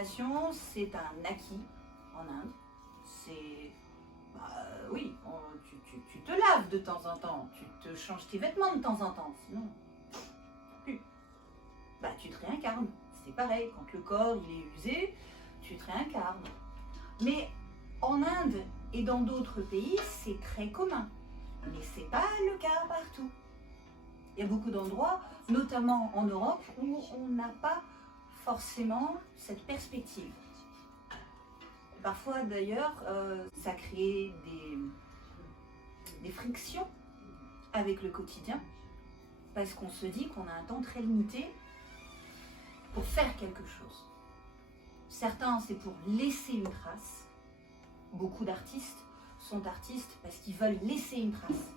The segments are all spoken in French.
réincarnation, c'est un acquis en Inde. C'est... oui, tu te laves de temps en temps, tu te changes tes vêtements de temps en temps, sinon, plus. Tu te réincarnes. C'est pareil, quand le corps il est usé, tu te réincarnes. Mais en Inde et dans d'autres pays, c'est très commun. Mais ce n'est pas le cas partout. Il y a beaucoup d'endroits, notamment en Europe, où on n'a pas forcément cette perspective. Parfois d'ailleurs, ça crée des frictions avec le quotidien, parce qu'on se dit qu'on a un temps très limité pour faire quelque chose. Certains, c'est pour laisser une trace. Beaucoup d'artistes sont artistes parce qu'ils veulent laisser une trace.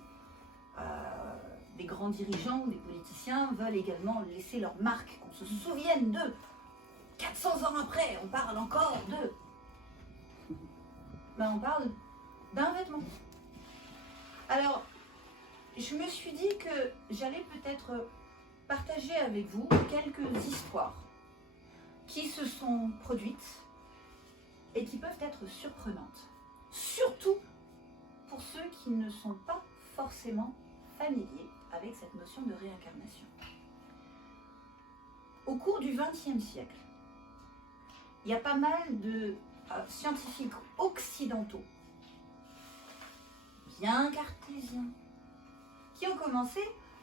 Des grands dirigeants, des politiciens veulent également laisser leur marque, qu'on se souvienne d'eux. 400 ans après, on parle encore d'eux. On parle d'un vêtement. Alors, je me suis dit que j'allais peut-être partager avec vous quelques histoires qui se sont produites et qui peuvent être surprenantes. Surtout pour ceux qui ne sont pas forcément familiers avec cette notion de réincarnation. Au cours du XXe siècle, il y a pas mal de scientifiques occidentaux, bien cartésiens, qui ont commencé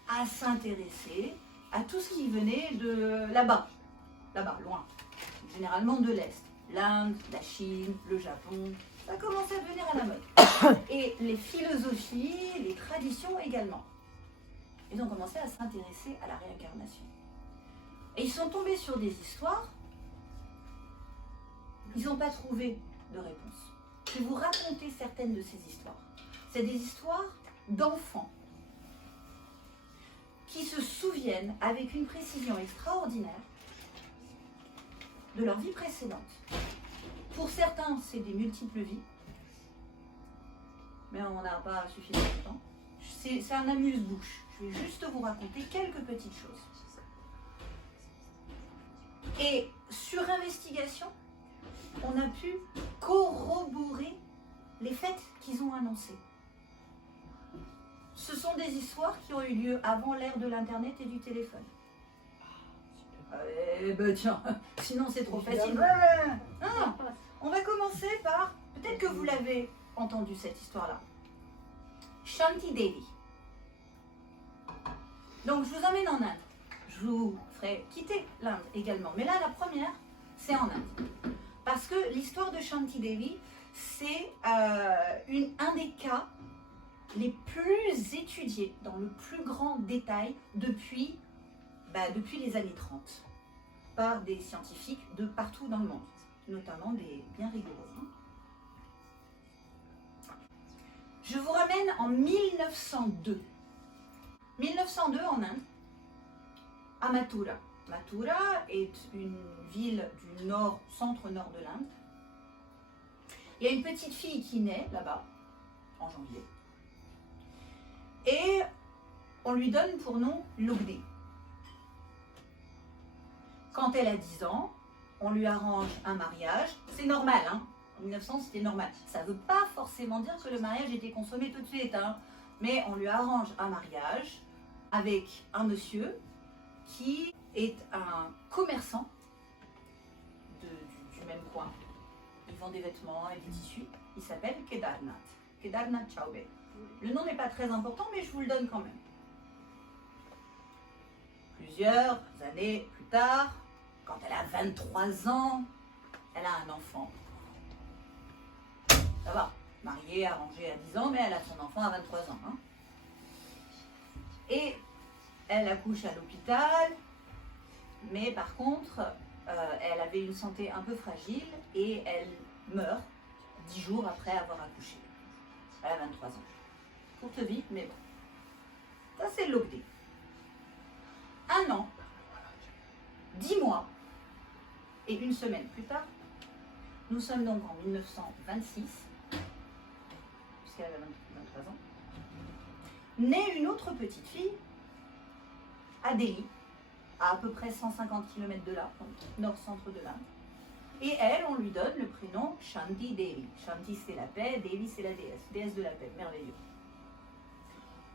à s'intéresser à tout ce qui venait de là-bas, loin, généralement de l'Est. L'Inde, la Chine, le Japon, ça a commencé à devenir à la mode. Et les philosophies, les traditions également. Ils ont commencé à s'intéresser à la réincarnation. Et ils sont tombés sur des histoires, ils n'ont pas trouvé de réponse. Je vais vous raconter certaines de ces histoires. C'est des histoires d'enfants qui se souviennent avec une précision extraordinaire de leur vie précédente. Pour certains, c'est des multiples vies, mais on n'a pas suffisamment de temps. C'est un amuse-bouche. Je vais juste vous raconter quelques petites choses. Et sur investigation, on a pu corroborer les faits qu'ils ont annoncés. Ce sont des histoires qui ont eu lieu avant l'ère de l'Internet et du téléphone. Tiens, sinon c'est trop facile. Non, on va commencer par, peut-être que vous l'avez entendu cette histoire-là. Shanti Devi. Donc je vous emmène en Inde. Je vous ferai quitter l'Inde également. Mais là, la première, c'est en Inde. Parce que l'histoire de Shanti Devi, c'est un des cas les plus étudiés dans le plus grand détail depuis les années 30 par des scientifiques de partout dans le monde, notamment des bien rigoureux. Je vous ramène en 1902. 1902 en Inde, à Mathura. Mathura est une ville du nord, centre-nord de l'Inde. Il y a une petite fille qui naît là-bas, en janvier. Et on lui donne pour nom Logdé. Quand elle a 10 ans, on lui arrange un mariage. C'est normal, hein. En 1900, c'était normal. Ça ne veut pas forcément dire que le mariage était consommé tout de suite, hein. Mais on lui arrange un mariage avec un monsieur qui est un commerçant du même coin. Il vend des vêtements et des tissus. Il s'appelle Kedarnath. Kedarnath Chaubey. Le nom n'est pas très important, mais je vous le donne quand même. Plusieurs années plus tard, quand elle a 23 ans, elle a un enfant. Ça va, mariée, arrangée à 10 ans, mais elle a son enfant à 23 ans. Hein. Et elle accouche à l'hôpital, mais par contre, elle avait une santé un peu fragile et elle meurt 10 jours après avoir accouché. Elle a 23 ans. Courte vie, mais bon. Ça, c'est Logdé. 1 an, 10 mois et 1 semaine plus tard, nous sommes donc en 1926, puisqu'elle avait 23 ans, naît une autre petite fille à Delhi, à peu près 150 km de là, donc nord-centre de l'Inde, Et elle, on lui donne le prénom Shanti Devi. Shanti, c'est la paix, Devi, c'est la déesse, déesse de la paix, merveilleux.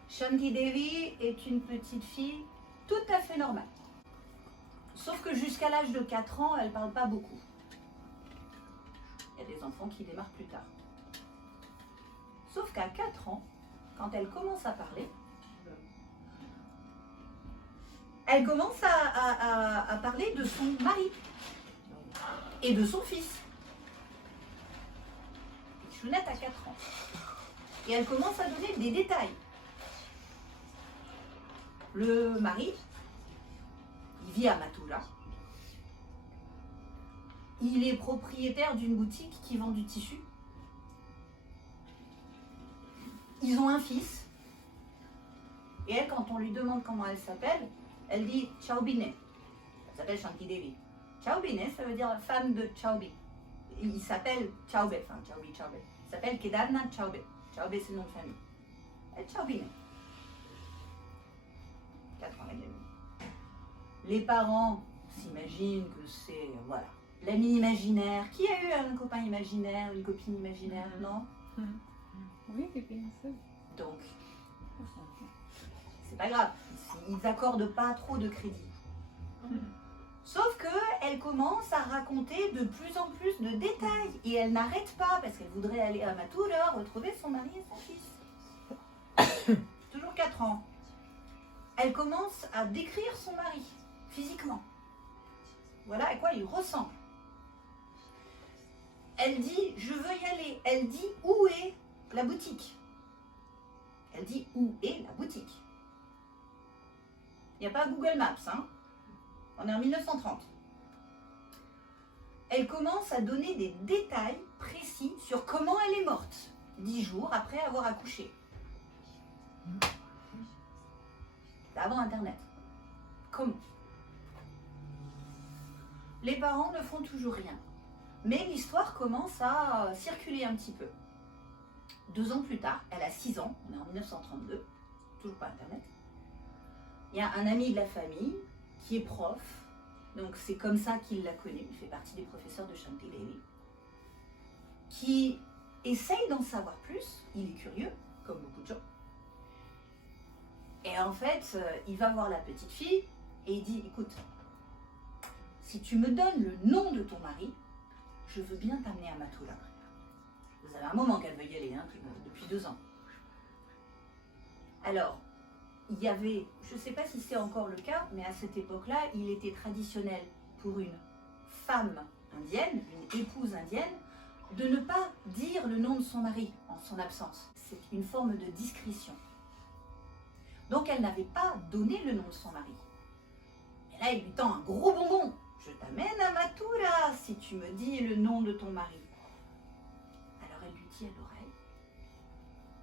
Shanti Devi est une petite fille tout à fait normale. Sauf que jusqu'à l'âge de 4 ans, elle ne parle pas beaucoup. Il y a des enfants qui démarrent plus tard. Sauf qu'à 4 ans, quand elle commence à parler, elle commence à parler de son mari et de son fils. Chounette a 4 ans. Et elle commence à donner des détails. Le mari, il vit à Mathura. Il est propriétaire d'une boutique qui vend du tissu. Ils ont un fils. Et elle, quand on lui demande comment elle s'appelle, elle dit Chaubine. Elle s'appelle Shanti Devi. Chaubine, ça veut dire femme de Chaubi. Il s'appelle Chaube, enfin Chaubi. Il s'appelle Kedarnath Chaube. Chaube, c'est le nom de famille. Elle Chaubine. 4 ans et demi. Les parents s'imaginent que c'est, voilà, l'ami imaginaire. Qui a eu un copain imaginaire, une copine imaginaire, non? Oui, c'est bien ça. Donc, c'est pas grave. Ils n'accordent pas trop de crédit. Sauf qu'elle commence à raconter de plus en plus de détails. Et elle n'arrête pas parce qu'elle voudrait aller à Mathura retrouver son mari et son fils. Toujours 4 ans. Elle commence à décrire son mari, physiquement. Voilà à quoi il ressemble. Elle dit, je veux y aller. Elle dit, où est la boutique? Elle dit, où est la boutique? Il n'y a pas Google Maps, hein? On est en 1930. Elle commence à donner des détails précis sur comment elle est morte, 10 jours après avoir accouché. Avant Internet. Comment? Les parents ne font toujours rien. Mais l'histoire commence à circuler un petit peu. 2 ans plus tard, elle a 6 ans, on est en 1932, toujours pas Internet. Il y a un ami de la famille qui est prof, donc c'est comme ça qu'il l'a connu, il fait partie des professeurs de Shanti Devi, qui essaye d'en savoir plus, il est curieux, comme beaucoup de gens. Et en fait, il va voir la petite fille et il dit, écoute, si tu me donnes le nom de ton mari, je veux bien t'amener à Mathura. Vous avez un moment qu'elle veut y aller, hein, depuis 2 ans. Alors, il y avait, je ne sais pas si c'est encore le cas, mais à cette époque-là, il était traditionnel pour une femme indienne, une épouse indienne, de ne pas dire le nom de son mari en son absence. C'est une forme de discrétion. Donc elle n'avait pas donné le nom de son mari. Et là, il lui tend un gros bonbon. Je t'amène à Mathura si tu me dis le nom de ton mari. Alors elle lui dit à l'oreille,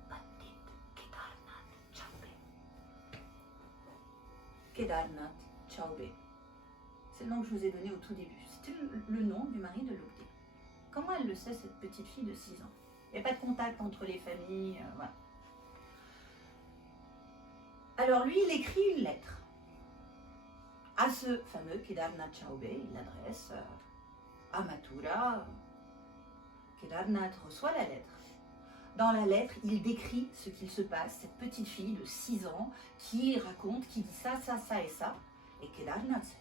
Pandit Kedarnath Chaube. Kedarnath Chaube. C'est le nom que je vous ai donné au tout début. C'était le nom du mari de Lukti. Comment elle le sait, cette petite fille de 6 ans? Il n'y a pas de contact entre les familles, voilà. Alors lui, il écrit une lettre à ce fameux Kedarnath Chaube, il l'adresse à Mathura. Kedarnath reçoit la lettre. Dans la lettre, il décrit ce qu'il se passe, cette petite fille de 6 ans qui raconte, qui dit ça, ça, ça et ça. Et Kedarnath,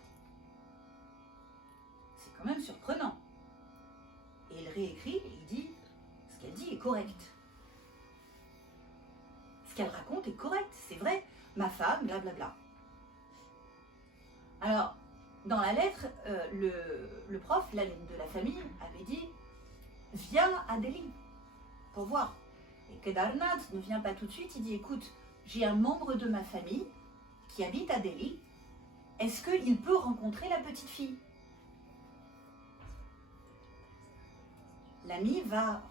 c'est quand même surprenant. Et il réécrit et il dit, ce qu'elle dit est correct. Ce qu'elle raconte est correct, c'est vrai. Ma femme, blablabla. Alors, dans la lettre, le prof de la famille avait dit, viens à Delhi pour voir. Et Kedarnath ne vient pas tout de suite, il dit, écoute, j'ai un membre de ma famille qui habite à Delhi, est-ce qu'il peut rencontrer la petite fille? L'ami va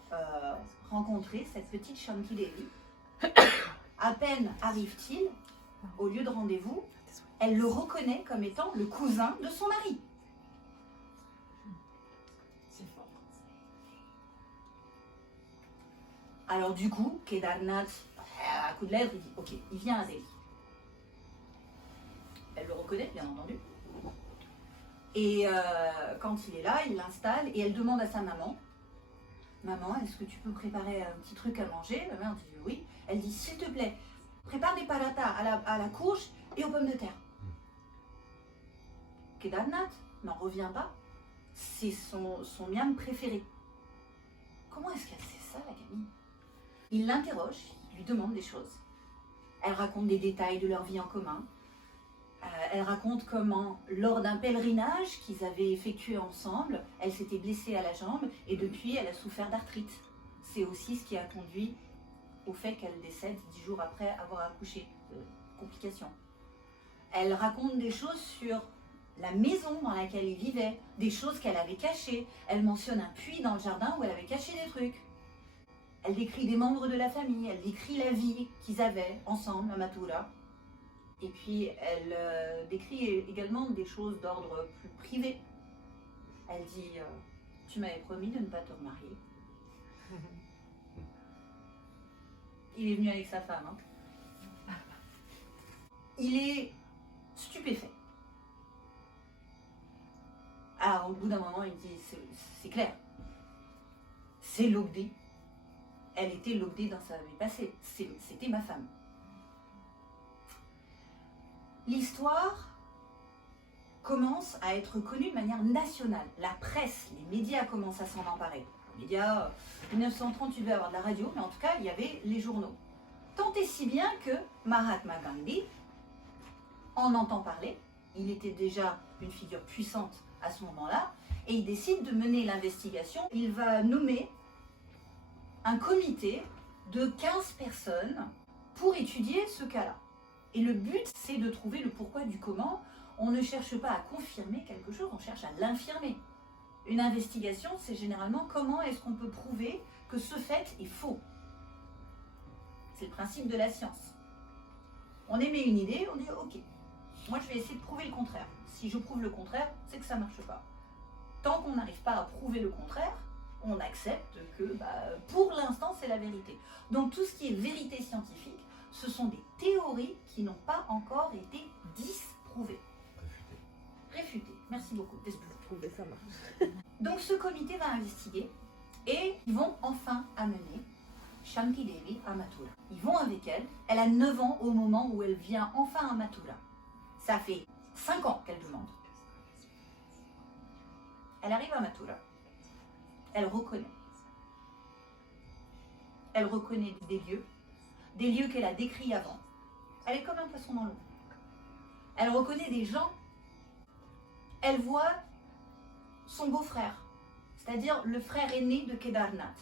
rencontrer cette petite Shanti Devi. À peine arrive-t-il au lieu de rendez-vous, elle le reconnaît comme étant le cousin de son mari. C'est fort. Alors du coup, Kedarnath, à coup de lèvres, il dit, ok, il vient à Delhi. Elle le reconnaît, bien entendu. Et quand il est là, il l'installe et elle demande à sa maman, maman, est-ce que tu peux préparer un petit truc à manger? La mère dit oui. Elle dit, s'il te plaît, prépare des paratas à la courge et aux pommes de terre. Kedarnath n'en revient pas. C'est son miam préféré. Comment est-ce qu'elle sait ça, la gamine? Il l'interroge, il lui demande des choses. Elle raconte des détails de leur vie en commun. Elle raconte comment, lors d'un pèlerinage qu'ils avaient effectué ensemble, elle s'était blessée à la jambe et depuis, elle a souffert d'arthrite. C'est aussi ce qui a conduit au fait qu'elle décède 10 jours après avoir accouché. Complications. Elle raconte des choses sur la maison dans laquelle ils vivaient, des choses qu'elle avait cachées. Elle mentionne un puits dans le jardin où elle avait caché des trucs. Elle décrit des membres de la famille, elle décrit la vie qu'ils avaient ensemble à Mathura. Et puis elle décrit également des choses d'ordre plus privé. Elle dit tu m'avais promis de ne pas te remarier. Il est venu avec sa femme. Hein. Il est stupéfait. Alors au bout d'un moment, il dit c'est clair. C'est Logdé. Elle était Logdé dans sa vie passée. C'était ma femme. L'histoire commence à être connue de manière nationale. La presse, les médias commencent à s'en emparer. Les médias, en 1930, tu devais avoir de la radio, mais en tout cas, il y avait les journaux. Tant et si bien que Mahatma Gandhi en entend parler. Il était déjà une figure puissante à ce moment-là, et il décide de mener l'investigation. Il va nommer un comité de 15 personnes pour étudier ce cas-là. Et le but, c'est de trouver le pourquoi du comment. On ne cherche pas à confirmer quelque chose, on cherche à l'infirmer. Une investigation, c'est généralement comment est-ce qu'on peut prouver que ce fait est faux. C'est le principe de la science. On émet une idée, on dit ok, moi je vais essayer de prouver le contraire. Si je prouve le contraire, c'est que ça ne marche pas. Tant qu'on n'arrive pas à prouver le contraire, on accepte que pour l'instant c'est la vérité. Donc tout ce qui est vérité scientifique, ce sont des théories qui n'ont pas encore été disprouvées. Réfutées. Merci beaucoup. Prouver, ça marche. Donc ce comité va investiguer et ils vont enfin amener Shanti Devi à Mathura. Ils vont avec elle. Elle a 9 ans au moment où elle vient enfin à Mathura. Ça fait 5 ans qu'elle demande. Elle arrive à Mathura. Elle reconnaît. Elle reconnaît des lieux qu'elle a décrits avant. Elle est comme un poisson dans l'eau. Elle reconnaît des gens. Elle voit son beau-frère, c'est-à-dire le frère aîné de Kedarnath.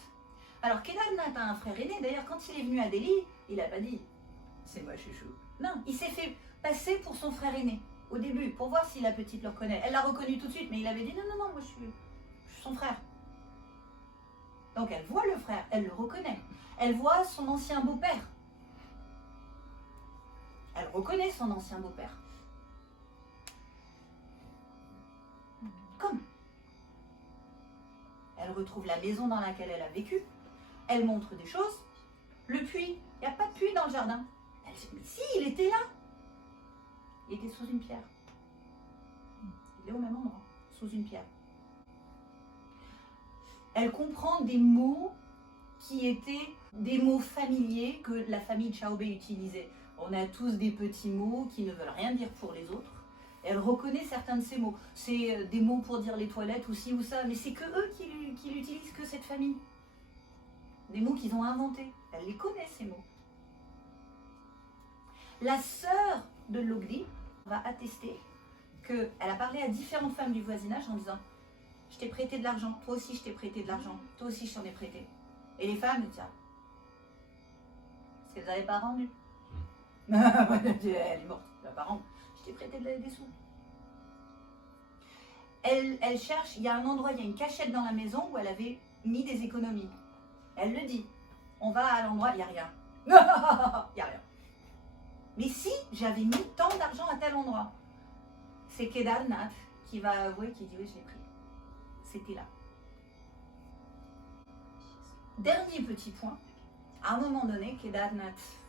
Alors Kedarnath a un frère aîné, d'ailleurs quand il est venu à Delhi, il n'a pas dit « c'est moi chouchou ». Non, il s'est fait passer pour son frère aîné au début, pour voir si la petite le reconnaît. Elle l'a reconnu tout de suite, mais il avait dit « non, moi je suis son frère ». Donc elle voit le frère, elle le reconnaît. Elle voit son ancien beau-père. Elle reconnaît son ancien beau-père. Comme. Elle retrouve la maison dans laquelle elle a vécu. Elle montre des choses. Le puits, il n'y a pas de puits dans le jardin. Elle dit, mais si, il était là. Il était sous une pierre. Il est au même endroit, sous une pierre. Elle comprend des mots qui étaient des mots familiers que la famille Chaubey utilisait. On a tous des petits mots qui ne veulent rien dire pour les autres. Elle reconnaît certains de ces mots. C'est des mots pour dire les toilettes ou ci ou ça, mais c'est que eux qui l'utilisent, que cette famille. Des mots qu'ils ont inventés. Elle les connaît, ces mots. La sœur de Logdi va attester qu'elle a parlé à différentes femmes du voisinage en disant « Je t'ai prêté de l'argent, toi aussi je t'ai prêté de l'argent, toi aussi je t'en ai prêté. » Et les femmes disent « Parce qu'elles n'avaient pas rendu. » Elle est morte, elle n'a pas rendu. Je t'ai prêté des sous. Elle cherche, il y a un endroit, il y a une cachette dans la maison où elle avait mis des économies. Elle le dit. On va à l'endroit, il n'y a rien. Il n'y a rien. Mais si, j'avais mis tant d'argent à tel endroit. C'est Kedarnath qui va avouer, qui dit oui, je l'ai pris. C'était là. Dernier petit point. À un moment donné, Kedarnath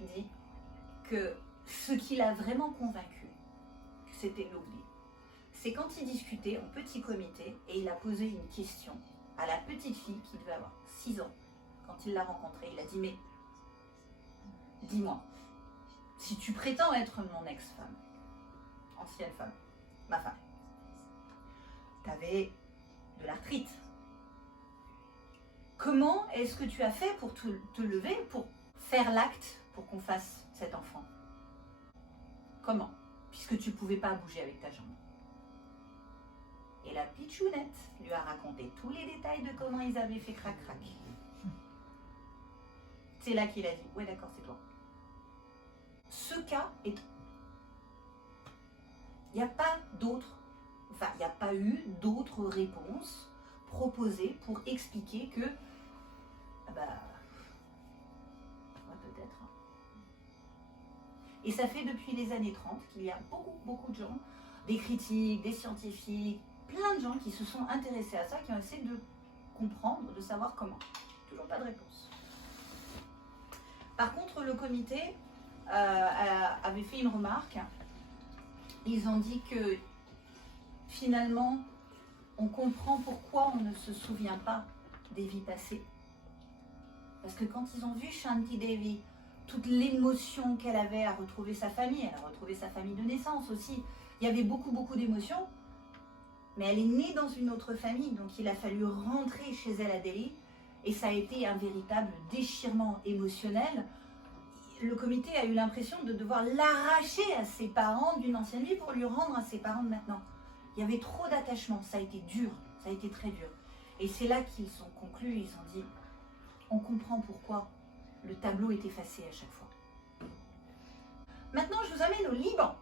dit que ce qui l'a vraiment convaincu, c'était Logdi, c'est quand il discutait en petit comité et il a posé une question à la petite fille qui devait avoir 6 ans. Quand il l'a rencontrée, il a dit, mais dis-moi, si tu prétends être mon ex-femme, ancienne femme, ma femme, t'avais de l'arthrite. Comment est-ce que tu as fait pour te lever, pour faire l'acte, pour qu'on fasse cet enfant? Comment? Puisque tu ne pouvais pas bouger avec ta jambe. Et la pitchounette lui a raconté tous les détails de comment ils avaient fait crac-crac. C'est là qu'il a dit, ouais d'accord, c'est toi. Ce cas est... Il n'y a pas d'autre, enfin, il n'y a pas eu d'autres réponses proposées pour expliquer que, ah bah, ouais, peut-être. Et ça fait depuis les années 30 qu'il y a beaucoup de gens, des critiques, des scientifiques, plein de gens qui se sont intéressés à ça, qui ont essayé de comprendre, de savoir comment. Toujours pas de réponse. Par contre, le comité avait fait une remarque. Ils ont dit que finalement, on comprend pourquoi on ne se souvient pas des vies passées. Parce que quand ils ont vu Shanti Devi, toute l'émotion qu'elle avait à retrouver sa famille, elle a retrouvé sa famille de naissance aussi, il y avait beaucoup d'émotions, mais elle est née dans une autre famille, donc il a fallu rentrer chez elle à Delhi, et ça a été un véritable déchirement émotionnel. Le comité a eu l'impression de devoir l'arracher à ses parents d'une ancienne vie pour lui rendre à ses parents de maintenant. Il y avait trop d'attachement, ça a été dur, ça a été très dur. Et c'est là qu'ils ont conclu, ils ont dit, on comprend pourquoi le tableau est effacé à chaque fois. Maintenant, je vous amène au Liban.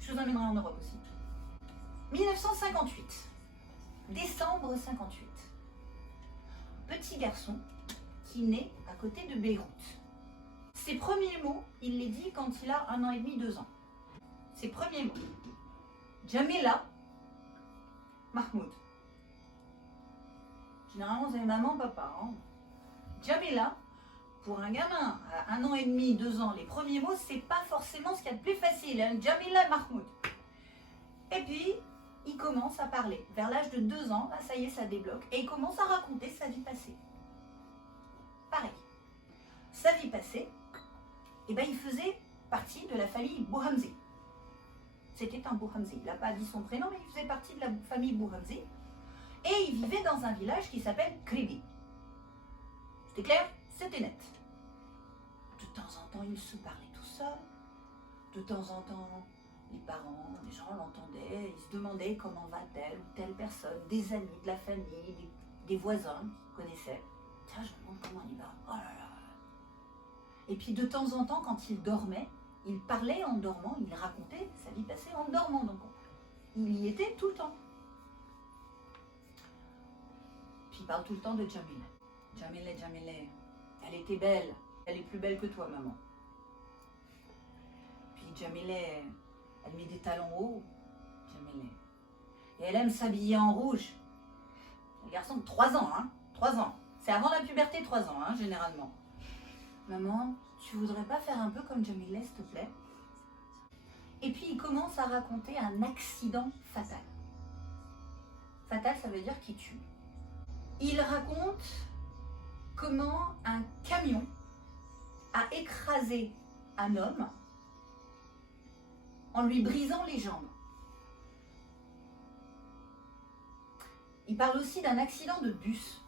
Je vous emmènerai en Europe aussi. 1958, décembre 58. Petit garçon qui naît à côté de Beyrouth. Ses premiers mots, il les dit quand il a 1 an et demi, 2 ans. Ses premiers mots. Jamila Mahmoud. Généralement, vous avez maman, papa. Hein. Jamila, pour un gamin à 1 an et demi, 2 ans, les premiers mots, c'est pas forcément ce qu'il y a de plus facile. Hein. Jamila Mahmoud. Et puis, il commence à parler. Vers l'âge de 2 ans, là, ça y est, ça débloque. Et il commence à raconter sa vie passée. Pareil. Sa vie passée, eh ben, il faisait partie de la famille Bouhamzi. C'était un Bouhamzi. Il n'a pas dit son prénom, mais il faisait partie de la famille Bouhamzi. Et il vivait dans un village qui s'appelle Kribi. C'était clair? C'était net. De temps en temps, il se parlait tout seul. De temps en temps, les parents, les gens l'entendaient. Ils se demandaient comment va telle ou telle personne, des amis de la famille, des voisins qu'ils connaissaient. Tiens, je me demande comment il va. Oh là là. Et puis de temps en temps, quand il dormait, il parlait en dormant, il racontait sa vie passée en dormant. Donc il y était tout le temps. Puis il parle tout le temps de Jamila. Jamila, Jamila, elle était belle. Elle est plus belle que toi, maman. Puis Jamila, elle met des talons hauts. Jamila. Et elle aime s'habiller en rouge. Un garçon de 3 ans, hein. 3 ans. C'est avant la puberté, 3 ans, hein, généralement. Maman, tu voudrais pas faire un peu comme Jamila, s'il te plaît? Et puis il commence à raconter un accident fatal. Fatal, ça veut dire qui tue. Il raconte comment un camion a écrasé un homme en lui brisant les jambes. Il parle aussi d'un accident de bus.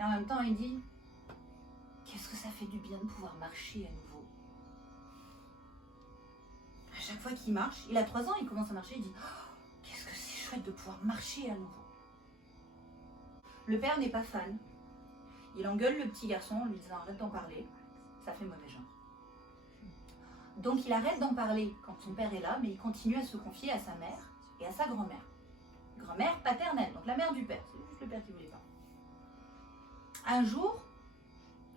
Et en même temps, il dit, qu'est-ce que ça fait du bien de pouvoir marcher à nouveau. À chaque fois qu'il marche, il a 3 ans, il commence à marcher, il dit, oh, qu'est-ce que c'est chouette de pouvoir marcher à nouveau. Le père n'est pas fan. Il engueule le petit garçon en lui disant, arrête d'en parler, ça fait mauvais genre. Donc il arrête d'en parler quand son père est là, mais il continue à se confier à sa mère et à sa grand-mère. Grand-mère paternelle, donc la mère du père, c'est juste le père qui voulait pas. Un jour,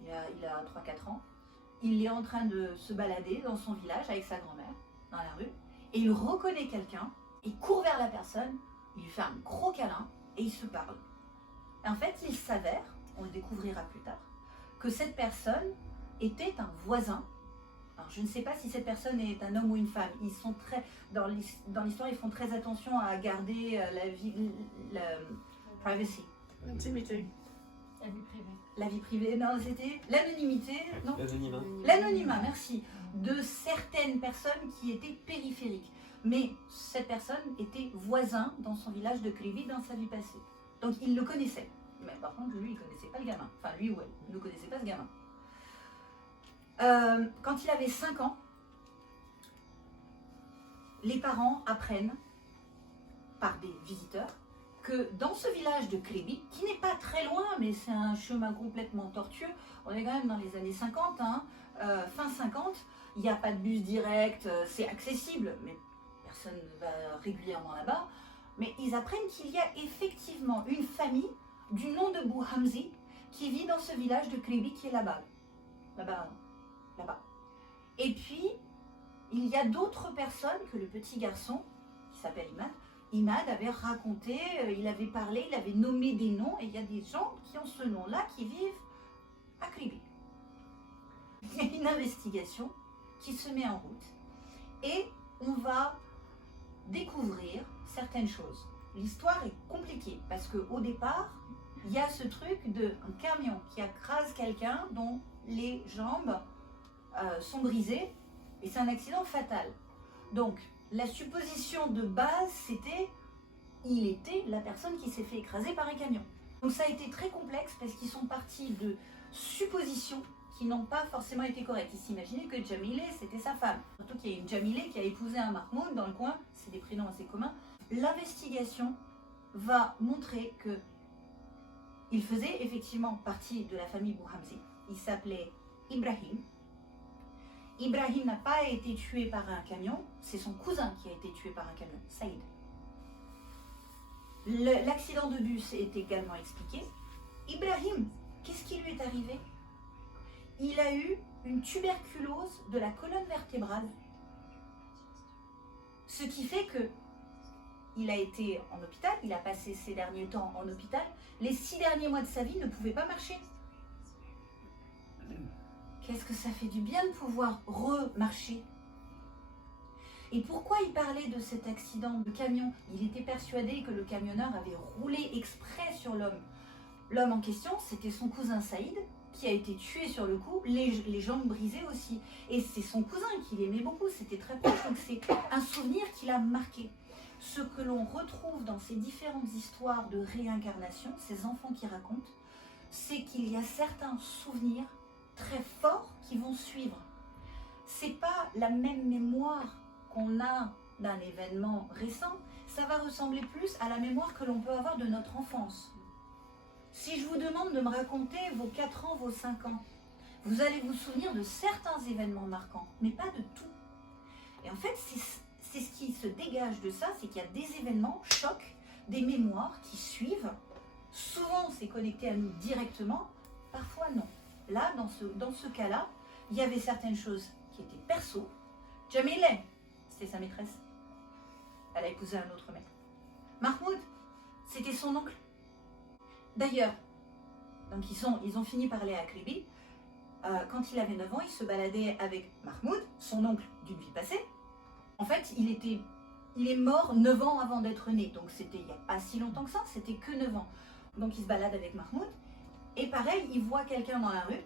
il a 3-4 ans, il est en train de se balader dans son village avec sa grand-mère, dans la rue, et il reconnaît quelqu'un, il court vers la personne, il lui fait un gros câlin, et ils se parlent. Et en fait, il s'avère, on le découvrira plus tard, que cette personne était un voisin Alors, je ne sais pas si cette personne est un homme ou une femme. Ils sont très, dans l'histoire, ils font très attention à garder la privacy. Intimité. La vie privée. La vie privée, non, c'était l'anonymité, non L'anonymat. L'anonymat, merci, de certaines personnes qui étaient périphériques. Mais cette personne était voisin dans son village de Kribi dans sa vie passée. Donc il le connaissait. Mais par contre, lui, il ne connaissait pas le gamin. Enfin, lui ou elle ne connaissait pas ce gamin. Quand il avait 5 ans, les parents apprennent, par des visiteurs, que dans ce village de Kribi, qui n'est pas très loin, mais c'est un chemin complètement tortueux, on est quand même dans les années 50, hein, fin 50, il n'y a pas de bus direct, c'est accessible, mais personne ne va régulièrement là-bas. Mais ils apprennent qu'il y a effectivement une famille du nom de Bouhamzi qui vit dans ce village de Kribi qui est là-bas. Là-bas. Et puis, il y a d'autres personnes que le petit garçon, qui s'appelle Imad avait raconté, il avait parlé, il avait nommé des noms, et il y a des gens qui ont ce nom-là qui vivent à Kribi. Il y a une investigation qui se met en route et on va découvrir certaines choses. L'histoire est compliquée parce qu'au départ, il y a ce truc d'un camion qui écrase quelqu'un dont les jambes sont brisées et c'est un accident fatal. Donc, la supposition de base, c'était il était la personne qui s'est fait écraser par un camion. Donc ça a été très complexe parce qu'ils sont partis de suppositions qui n'ont pas forcément été correctes. Ils s'imaginaient que Jamilé, c'était sa femme. Surtout qu'il y a une Jamilé qui a épousé un Mahmoud dans le coin, c'est des prénoms assez communs. L'investigation va montrer que il faisait effectivement partie de la famille Bouhamzi. Il s'appelait Ibrahim. Ibrahim n'a pas été tué par un camion, c'est son cousin qui a été tué par un camion, Saïd. L'accident de bus est également expliqué. Ibrahim, qu'est-ce qui lui est arrivé? Il a eu une tuberculose de la colonne vertébrale. Ce qui fait que il a été en hôpital, il a passé ces derniers temps en hôpital. Les 6 derniers mois de sa vie, ne pouvait pas marcher. Qu'est-ce que ça fait du bien de pouvoir remarcher? Et pourquoi il parlait de cet accident de camion? Il était persuadé que le camionneur avait roulé exprès sur l'homme. L'homme en question, c'était son cousin Saïd, qui a été tué sur le coup, les jambes brisées aussi. Et c'est son cousin qu'il aimait beaucoup, c'était très proche, donc c'est un souvenir qui l'a marqué. Ce que l'on retrouve dans ces différentes histoires de réincarnation, ces enfants qui racontent, c'est qu'il y a certains souvenirs très forts qui vont suivre. C'est pas la même mémoire qu'on a d'un événement récent, ça va ressembler plus à la mémoire que l'on peut avoir de notre enfance. Si je vous demande de me raconter vos 4 ans, vos 5 ans, vous allez vous souvenir de certains événements marquants, mais pas de tout. Et en fait, c'est ce qui se dégage de ça, c'est qu'il y a des événements, chocs, des mémoires qui suivent. Souvent, c'est connecté à nous directement, parfois non. Là, dans ce cas-là, il y avait certaines choses qui étaient perso. Jamilé, c'était sa maîtresse. Elle a épousé un autre mec. Mahmoud, c'était son oncle. D'ailleurs, donc ils ont fini par aller à Kribi. Quand il avait 9 ans, il se baladait avec Mahmoud, son oncle d'une vie passée. En fait, il est mort 9 ans avant d'être né. Donc c'était il n'y a pas si longtemps que ça, c'était que 9 ans. Donc il se balade avec Mahmoud. Et pareil, il voit quelqu'un dans la rue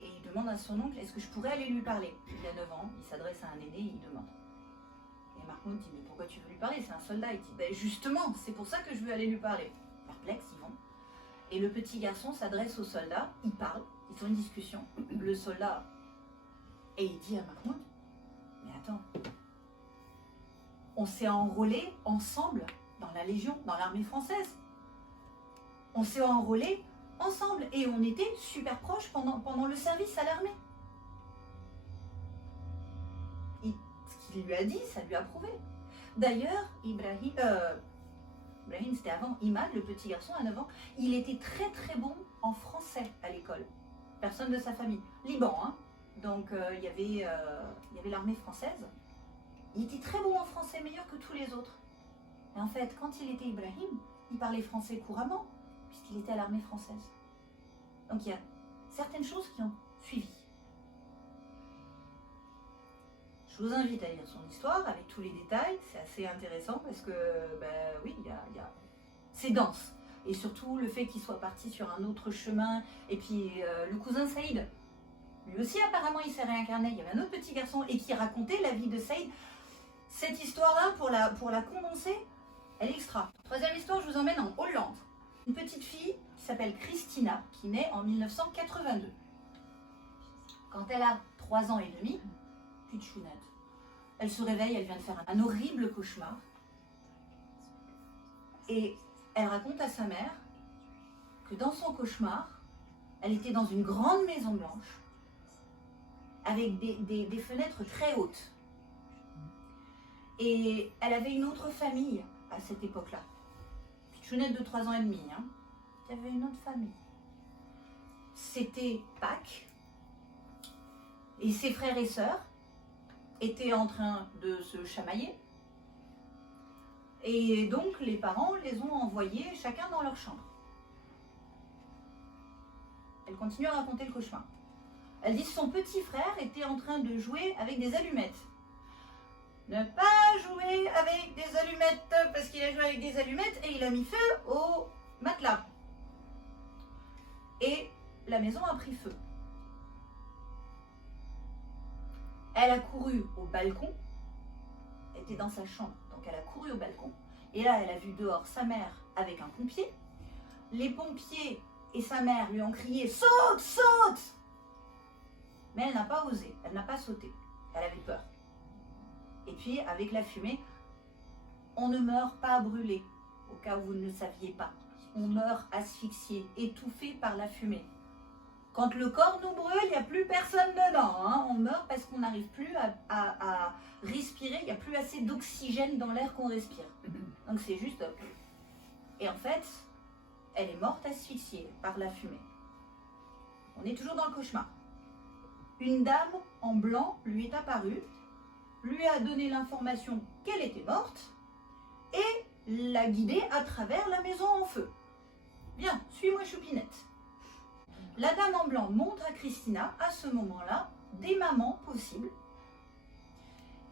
et il demande à son oncle, est-ce que je pourrais aller lui parler? Il a 9 ans, il s'adresse à un aîné, il demande. Et Mahmoud dit, mais pourquoi tu veux lui parler? C'est un soldat. Il dit, ben justement, c'est pour ça que je veux aller lui parler. Perplexe, ils vont. Et le petit garçon s'adresse au soldat, il parle, ils ont une discussion. Le soldat, et il dit à Mahmoud, mais attends, on s'est enrôlés ensemble dans la Légion, dans l'armée française. On s'est enrôlés ensemble et on était super proches pendant le service à l'armée. Ce qu'il lui a dit, ça lui a prouvé. D'ailleurs, Ibrahim, c'était avant, Imad, le petit garçon à 9 ans, il était très très bon en français à l'école. Personne de sa famille. Liban, hein. Donc il y avait l'armée française. Il était très bon en français, meilleur que tous les autres. Et en fait, quand il était Ibrahim, il parlait français couramment, puisqu'il était à l'armée française. Donc il y a certaines choses qui ont suivi. Je vous invite à lire son histoire avec tous les détails. C'est assez intéressant parce que, ben oui, c'est dense. Et surtout le fait qu'il soit parti sur un autre chemin. Et puis le cousin Saïd, lui aussi apparemment il s'est réincarné. Il y avait un autre petit garçon et qui racontait la vie de Saïd. Cette histoire-là, pour la condenser, elle est extra. Troisième histoire, je vous emmène en Hollande. Une petite fille qui s'appelle Christina, qui naît en 1982. Quand elle a 3 ans et demi, pitchounette, elle se réveille, elle vient de faire un horrible cauchemar. Et elle raconte à sa mère que dans son cauchemar, elle était dans une grande maison blanche, avec des fenêtres très hautes. Et elle avait une autre famille à cette époque-là. Pitchounette de 3 ans et demi. Hein. Il y avait une autre famille. C'était Pâques. Et ses frères et sœurs étaient en train de se chamailler. Et donc les parents les ont envoyés chacun dans leur chambre. Elle continue à raconter le cauchemar. Elle dit que son petit frère était en train de jouer avec des allumettes. Ne pas jouer avec des allumettes parce qu'il a joué avec des allumettes et il a mis feu au matelas. Et la maison a pris feu. Elle a couru au balcon. Elle était dans sa chambre, donc elle a couru au balcon. Et là, elle a vu dehors sa mère avec un pompier. Les pompiers et sa mère lui ont crié « Saute, saute !» Mais elle n'a pas osé, elle n'a pas sauté. Elle avait peur. Et puis, avec la fumée, on ne meurt pas brûlé, au cas où vous ne le saviez pas. On meurt asphyxié, étouffé par la fumée. Quand le corps nous brûle, il n'y a plus personne dedans. Hein. On meurt parce qu'on n'arrive plus à respirer, il n'y a plus assez d'oxygène dans l'air qu'on respire. Donc c'est juste... Et en fait, elle est morte asphyxiée par la fumée. On est toujours dans le cauchemar. Une dame en blanc lui est apparue, lui a donné l'information qu'elle était morte et l'a guidée à travers la maison en feu. Viens, suis-moi Choupinette. La dame en blanc montre à Christina, à ce moment-là, des mamans possibles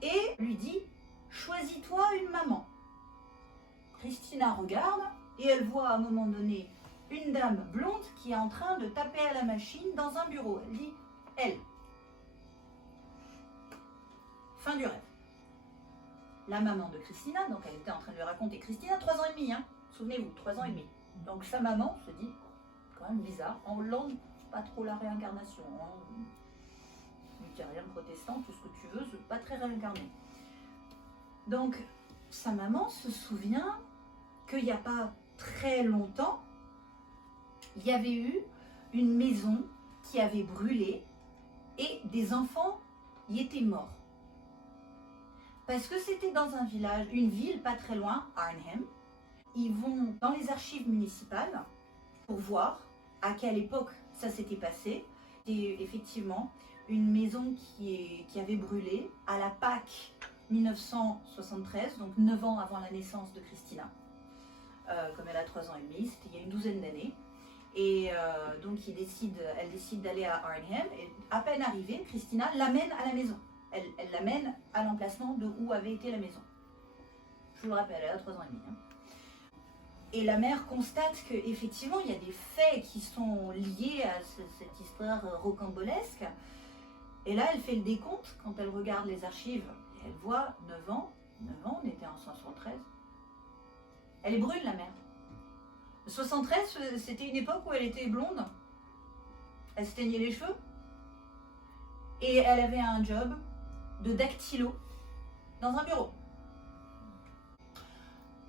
et lui dit « Choisis-toi une maman ». Christina regarde et elle voit à un moment donné une dame blonde qui est en train de taper à la machine dans un bureau. Elle dit « Elle ». Fin du rêve. La maman de Christina, donc elle était en train de lui raconter, Christina, 3 ans et demi, hein, souvenez-vous, 3 ans et demi. Donc sa maman se dit, quand même bizarre, en Hollande, pas trop la réincarnation, hein. Luthérien, protestant, tout ce que tu veux, c'est pas très réincarné. Donc sa maman se souvient qu'il n'y a pas très longtemps, il y avait eu une maison qui avait brûlé et des enfants y étaient morts. Parce que c'était dans un village, une ville pas très loin, Arnhem. Ils vont dans les archives municipales pour voir à quelle époque ça s'était passé. Et effectivement, une maison qui avait brûlé à la Pâques 1973, donc 9 ans avant la naissance de Christina. Comme elle a 3 ans et demi, c'était il y a une douzaine d'années. Et donc elle décide d'aller à Arnhem. Et à peine arrivée, Christina l'amène à la maison. Elle l'amène à l'emplacement de où avait été la maison. Je vous le rappelle, elle a 3 ans et demi. Hein. Et la mère constate qu'effectivement, il y a des faits qui sont liés à cette histoire rocambolesque. Et là, elle fait le décompte quand elle regarde les archives. Et elle voit 9 ans. 9 ans, on était en 1973. Elle est brune, la mère. 73, c'était une époque où elle était blonde. Elle se teignait les cheveux. Et elle avait un job de dactylo dans un bureau.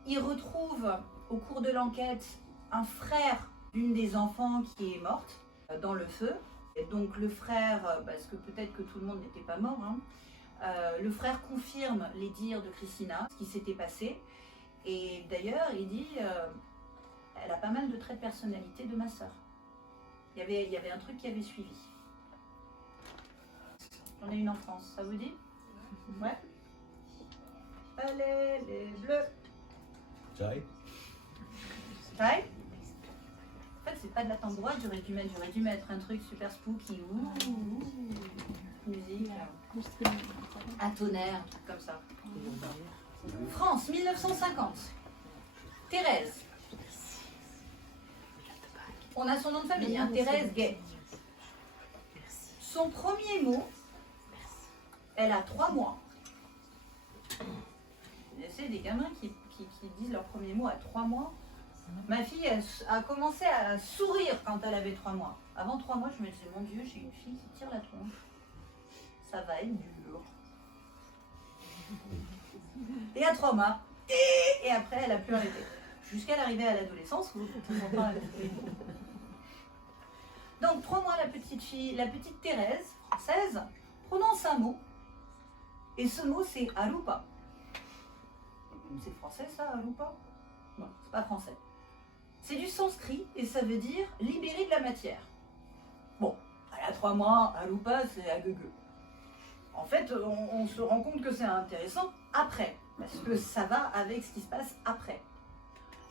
Il retrouve au cours de l'enquête un frère d'une des enfants qui est morte dans le feu. Et donc le frère, parce que peut-être que tout le monde n'était pas mort, hein, le frère confirme les dires de Christina, ce qui s'était passé. Et d'ailleurs, il dit, elle a pas mal de traits de personnalité de ma sœur. Il y avait un truc qui avait suivi. J'en ai une en France, ça vous dit? Ouais. Allez, les bleus. Chai. Chai. En fait, c'est pas de la tambouroise, j'aurais dû mettre un truc super spooky. Ouh. musique, Juste que- un tonnerre, comme ça. France, 1950. Thérèse. On a son nom de famille, hein, Thérèse Gay. Son premier mot, elle a 3 mois. C'est des gamins qui disent leur premier mot à 3 mois. Ma fille a commencé à sourire quand elle avait 3 mois. Avant 3 mois, je me disais, mon Dieu, j'ai une fille qui tire la tronche. Ça va être dur. Et à 3 mois, et après, elle a plus arrêté. Jusqu'à l'arrivée à l'adolescence, où de temps en temps, elle a fait des mots. Donc 3 mois, la petite fille, la petite Thérèse, française, prononce un mot. Et ce mot, c'est arupa. C'est français ça, arupa? Non, c'est pas français. C'est du sanskrit et ça veut dire libérer de la matière. Bon, elle a 3 mois, arupa, c'est aguegue. En fait, on se rend compte que c'est intéressant après, parce que ça va avec ce qui se passe après.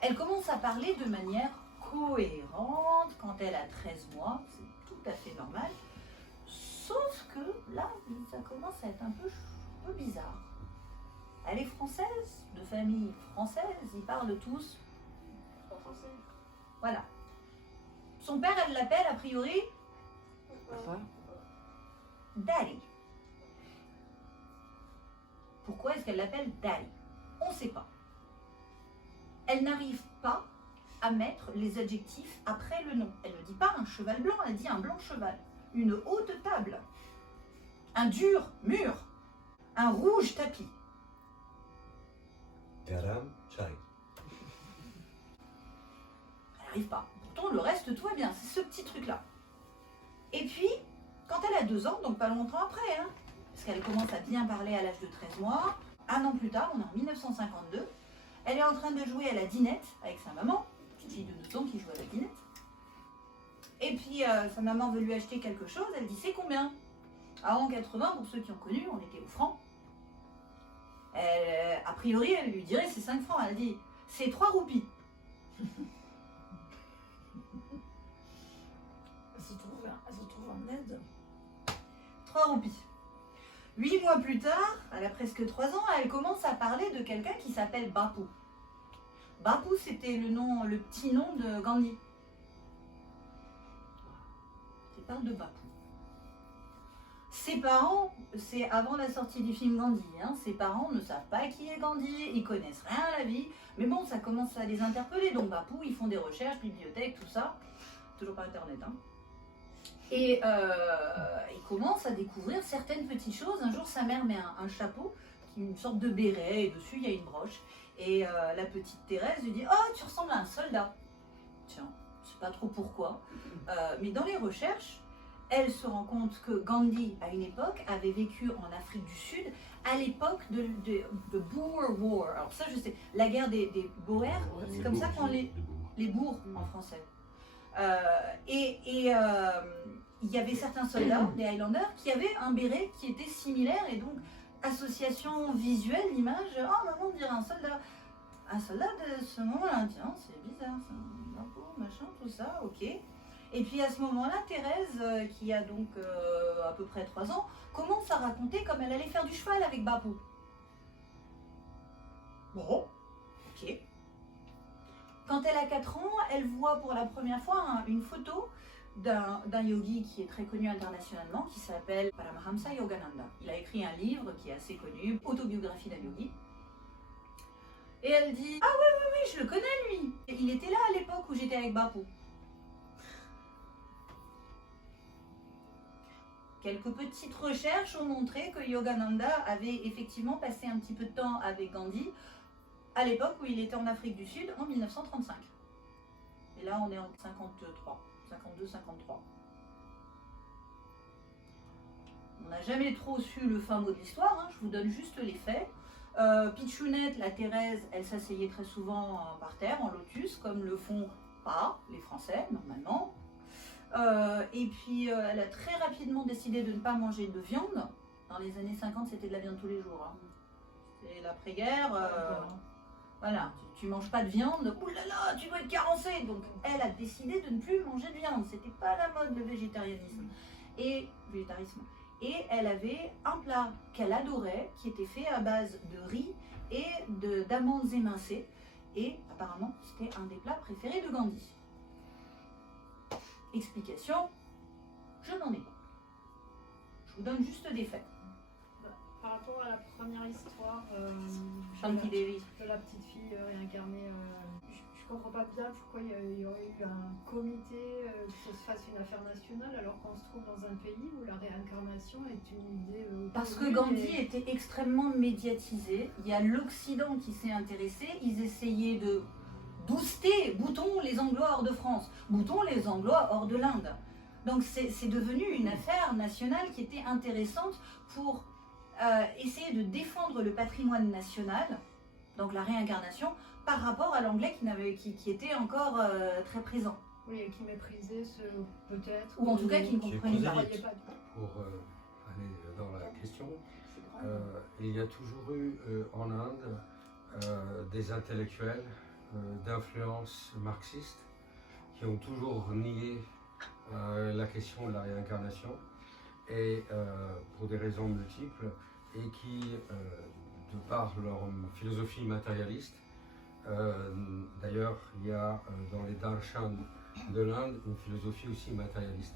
Elle commence à parler de manière cohérente quand elle a 13 mois, c'est tout à fait normal. Sauf que là, ça commence à être un peu bizarre. Elle est française, de famille française, ils parlent tous français. Voilà. Son père, elle l'appelle a priori Daddy. Pourquoi est-ce qu'elle l'appelle Daddy? On ne sait pas. Elle n'arrive pas à mettre les adjectifs après le nom. Elle ne dit pas un cheval blanc, elle dit un blanc cheval. Une haute table. Un dur mur. Un rouge tapis. Garam chai. Elle n'arrive pas. Pourtant, le reste, tout va bien. C'est ce petit truc-là. Et puis, quand elle a 2 ans, donc pas longtemps après, hein, parce qu'elle commence à bien parler à l'âge de 13 mois, 1 an plus tard, on est en 1952, elle est en train de jouer à la dinette avec sa maman, petite fille de 2 ans qui joue à la dinette. Et puis, sa maman veut lui acheter quelque chose, elle dit c'est combien? En 80, pour ceux qui ont connu, on était au franc. A priori, elle lui dirait c'est 5 francs. Elle dit c'est 3 roupies. Elle se trouve en aide. 3 roupies. 8 mois plus tard, elle a presque 3 ans, elle commence à parler de quelqu'un qui s'appelle Bapu. Bapu, c'était le petit nom de Gandhi. Elle parle de Bapu. Ses parents, c'est avant la sortie du film Gandhi, hein, ses parents ne savent pas qui est Gandhi, ils connaissent rien à la vie, mais bon, ça commence à les interpeller, donc Bapu, ils font des recherches, bibliothèque, tout ça, toujours pas internet, hein. Et ils commencent à découvrir certaines petites choses. Un jour, sa mère met un chapeau, une sorte de béret, et dessus, il y a une broche, et la petite Thérèse lui dit « Oh, tu ressembles à un soldat !» Tiens, je sais pas trop pourquoi, mais dans les recherches, elle se rend compte que Gandhi, à une époque, avait vécu en Afrique du Sud, à l'époque de Boer War. Alors ça, je sais, la guerre des Boers, c'est comme ça qu'on les bourgs en français. Il y avait certains soldats, des Highlanders, qui avaient un béret qui était similaire, et donc, association visuelle, l'image, oh maman, on dirait un soldat. Un soldat de ce moment-là, tiens, c'est bizarre, c'est un drapeau, machin, tout ça, ok. Et puis à ce moment-là, Thérèse, qui a donc à peu près 3 ans, commence à raconter comme elle allait faire du cheval avec Bapu. Bon, ok. Quand elle a 4 ans, elle voit pour la première fois une photo d'un yogi qui est très connu internationalement, qui s'appelle Paramahamsa Yogananda. Il a écrit un livre qui est assez connu, Autobiographie d'un yogi. Et elle dit « Ah oui, je le connais lui. Il était là à l'époque où j'étais avec Bapu. » Quelques petites recherches ont montré que Yogananda avait effectivement passé un petit peu de temps avec Gandhi à l'époque où il était en Afrique du Sud en 1935. Et là, on est en 52-53. On n'a jamais trop su le fin mot de l'histoire, hein, je vous donne juste les faits. Pichounette, la Thérèse, elle s'asseyait très souvent par terre, en lotus, comme le font pas les Français, normalement. Et puis, elle a très rapidement décidé de ne pas manger de viande. Dans les années 50, c'était de la viande tous les jours. Hein. C'est l'après-guerre. Voilà, tu manges pas de viande, ouh là là, tu dois être carencé. Donc, elle a décidé de ne plus manger de viande. C'était pas la mode, le végétarisme. Et elle avait un plat qu'elle adorait, qui était fait à base de riz et d'amandes émincées. Et apparemment, c'était un des plats préférés de Gandhi. Explication, je n'en ai pas. Je vous donne juste des faits. Par rapport à la première histoire Shanti Devi. de la petite fille réincarnée, je comprends pas bien pourquoi il y aurait eu un comité que ça se fasse une affaire nationale alors qu'on se trouve dans un pays où la réincarnation est une idée. Parce que commune Gandhi et- était extrêmement médiatisé. Il y a l'Occident qui s'est intéressé. Ils essayaient de booster, boutons les Anglois hors de France, boutons les Anglois hors de l'Inde. Donc c'est devenu une affaire nationale qui était intéressante pour essayer de défendre le patrimoine national, donc la réincarnation, par rapport à l'anglais qui était encore très présent. Oui, et qui méprisait ce peut-être. Ou en tout cas qui ne Qui est comprenait pas. prosélyte. pas. Pour aller dans la question, C'est grave. il y a toujours eu en Inde des intellectuels d'influence marxiste qui ont toujours nié la question de la réincarnation et pour des raisons multiples et qui, de par leur philosophie matérialiste, d'ailleurs il y a dans les darshans de l'Inde une philosophie aussi matérialiste.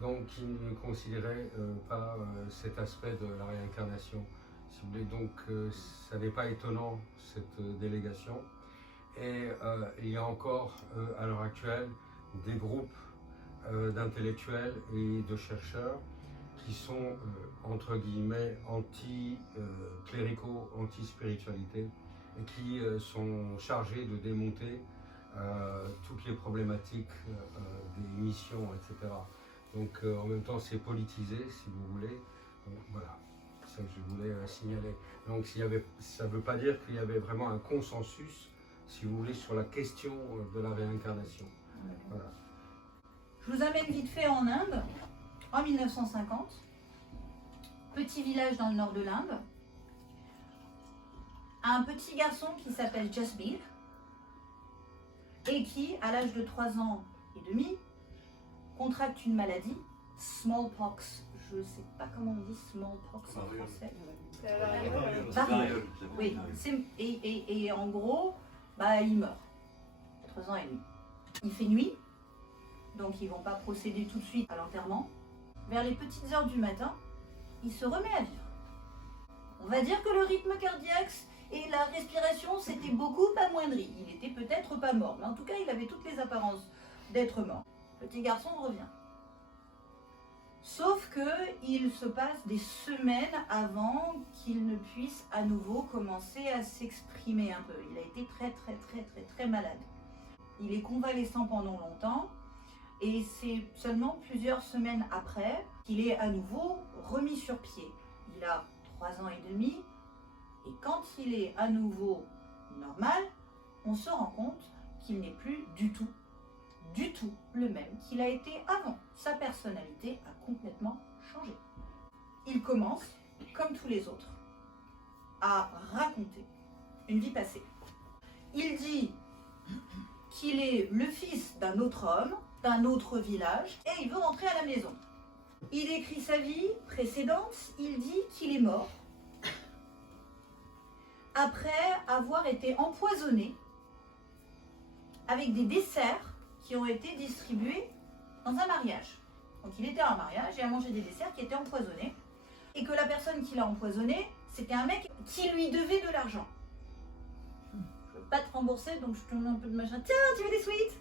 Donc, ils ne considéraient pas cet aspect de la réincarnation, si vous voulez. Donc, ça n'est pas étonnant, cette délégation. Et il y a encore, à l'heure actuelle, des groupes d'intellectuels et de chercheurs qui sont, entre guillemets, anti-cléricaux, anti-spiritualité, et qui sont chargés de démonter toutes les problématiques des missions, etc. Donc en même temps c'est politisé si vous voulez. Donc, voilà, c'est ça que je voulais signaler. Donc ça ne veut pas dire qu'il y avait vraiment un consensus, si vous voulez, sur la question de la réincarnation. Voilà. Je vous amène vite fait en Inde, en 1950. Petit village dans le nord de l'Inde. Un petit garçon qui s'appelle Jasbir et qui, à l'âge de 3 ans et demi, contracte une maladie, smallpox. Je ne sais pas comment on dit smallpox en français. Variole. Oui, et en gros, il meurt. 3 ans et demi. Il fait nuit, donc ils ne vont pas procéder tout de suite à l'enterrement. Vers les petites heures du matin, il se remet à vivre. On va dire que le rythme cardiaque et la respiration s'étaient beaucoup amoindris. Il était peut-être pas mort, mais en tout cas, il avait toutes les apparences d'être mort. Petit garçon revient. Sauf que il se passe des semaines avant qu'il ne puisse à nouveau commencer à s'exprimer un peu. Il a été très malade. Il est convalescent pendant longtemps et c'est seulement plusieurs semaines après qu'il est à nouveau remis sur pied. Il a 3 ans et demi et quand il est à nouveau normal, on se rend compte qu'il n'est plus du tout le même qu'il a été avant. Sa personnalité a complètement changé. Il commence, comme tous les autres, à raconter une vie passée. Il dit qu'il est le fils d'un autre homme, d'un autre village, et il veut rentrer à la maison. Il écrit sa vie précédente, il dit qu'il est mort après avoir été empoisonné avec des desserts qui ont été distribués dans un mariage. Donc il était à un mariage et a mangé des desserts qui étaient empoisonnés. Et que la personne qui l'a empoisonné, c'était un mec qui lui devait de l'argent. Je ne veux pas te rembourser, donc je te donne un peu de machin. Tiens, tu veux des sweets?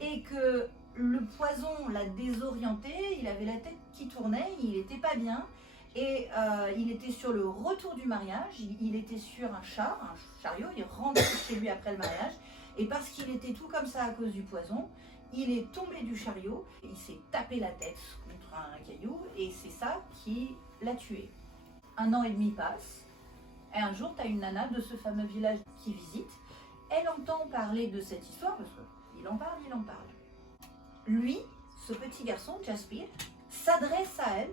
Et que le poison l'a désorienté, il avait la tête qui tournait, il n'était pas bien. Et il était sur le retour du mariage, il était sur un chariot, il rentrait chez lui après le mariage. Et parce qu'il était tout comme ça à cause du poison, il est tombé du chariot, il s'est tapé la tête contre un caillou et c'est ça qui l'a tué. 1 an et demi passe et un jour tu as une nana de ce fameux village qui visite. Elle entend parler de cette histoire parce qu'il en parle. Lui, ce petit garçon, Jasbir, s'adresse à elle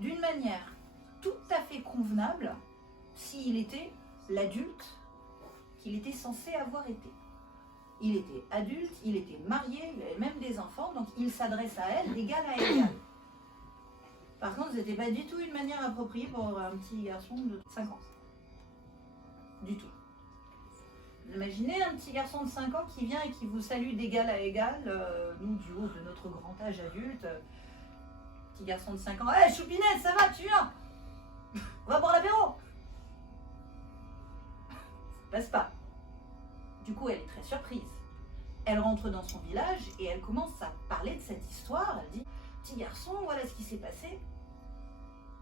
d'une manière tout à fait convenable s'il était l'adulte qu'il était censé avoir été. Il était adulte, il était marié, il avait même des enfants, donc il s'adresse à elle d'égal à égal. Par contre, c'était pas du tout une manière appropriée pour un petit garçon de 5 ans. Du tout. Imaginez un petit garçon de 5 ans qui vient et qui vous salue d'égal à égal, nous du haut de notre grand âge adulte. Petit garçon de 5 ans, hé Choupinette, ça va, tu viens? On va boire l'apéro. Ça passe pas. Du coup, elle est très surprise. Elle rentre dans son village et elle commence à parler de cette histoire. Elle dit, petit garçon, voilà ce qui s'est passé.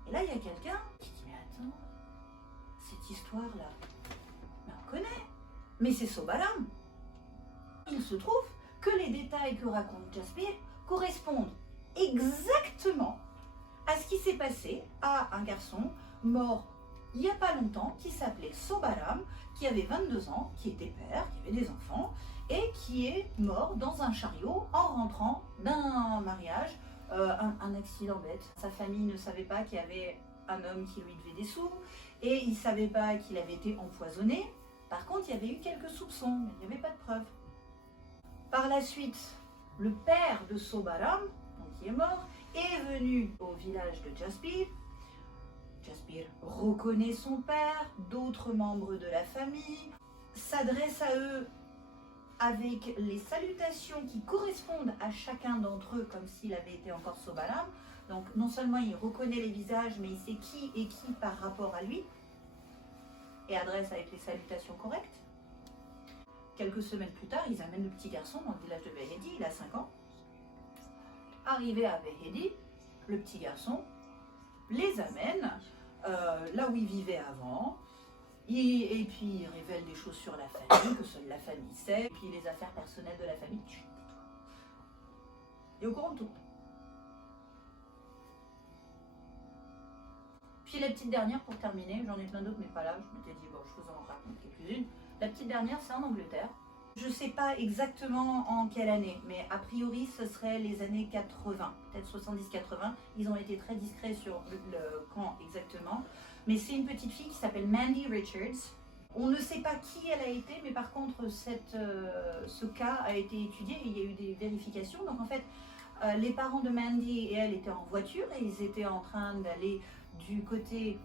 Et là, il y a quelqu'un qui dit, mais attends, cette histoire-là, mais on connaît. Mais c'est Sobalam. Il se trouve que les détails que raconte Jaspir correspondent exactement à ce qui s'est passé à un garçon mort il n'y a pas longtemps qui s'appelait Sobalam, qui avait 22 ans, qui était père, qui avait des enfants et qui est mort dans un chariot en rentrant d'un mariage, un accident bête. Sa famille ne savait pas qu'il y avait un homme qui lui devait des sous et il ne savait pas qu'il avait été empoisonné. Par contre, il y avait eu quelques soupçons, mais il n'y avait pas de preuves. Par la suite, le père de Sobalam, qui est mort, est venu au village de Jaspir. Jaspir reconnaît son père, d'autres membres de la famille, s'adresse à eux avec les salutations qui correspondent à chacun d'entre eux, comme s'il avait été encore Sobalam. Donc non seulement il reconnaît les visages, mais il sait qui est qui par rapport à lui, et adresse avec les salutations correctes. Quelques semaines plus tard, ils amènent le petit garçon dans le village de Behedi, il a 5 ans. Arrivé à Behedi, le petit garçon les amène là où il vivait avant, et puis il révèle des choses sur la famille, que seule la famille sait, et puis les affaires personnelles de la famille. Et au courant de tout. Puis la petite dernière, pour terminer, j'en ai plein d'autres mais pas là, je m'étais dit bon je vous en raconte quelques-unes. La petite dernière c'est en Angleterre. Je ne sais pas exactement en quelle année, mais a priori ce serait les années 80, peut-être 70-80. Ils ont été très discrets sur le quand exactement. Mais c'est une petite fille qui s'appelle Mandy Richards. On ne sait pas qui elle a été, mais par contre ce cas a été étudié et il y a eu des vérifications. Donc en fait, les parents de Mandy et elle étaient en voiture et ils étaient en train d'aller du côté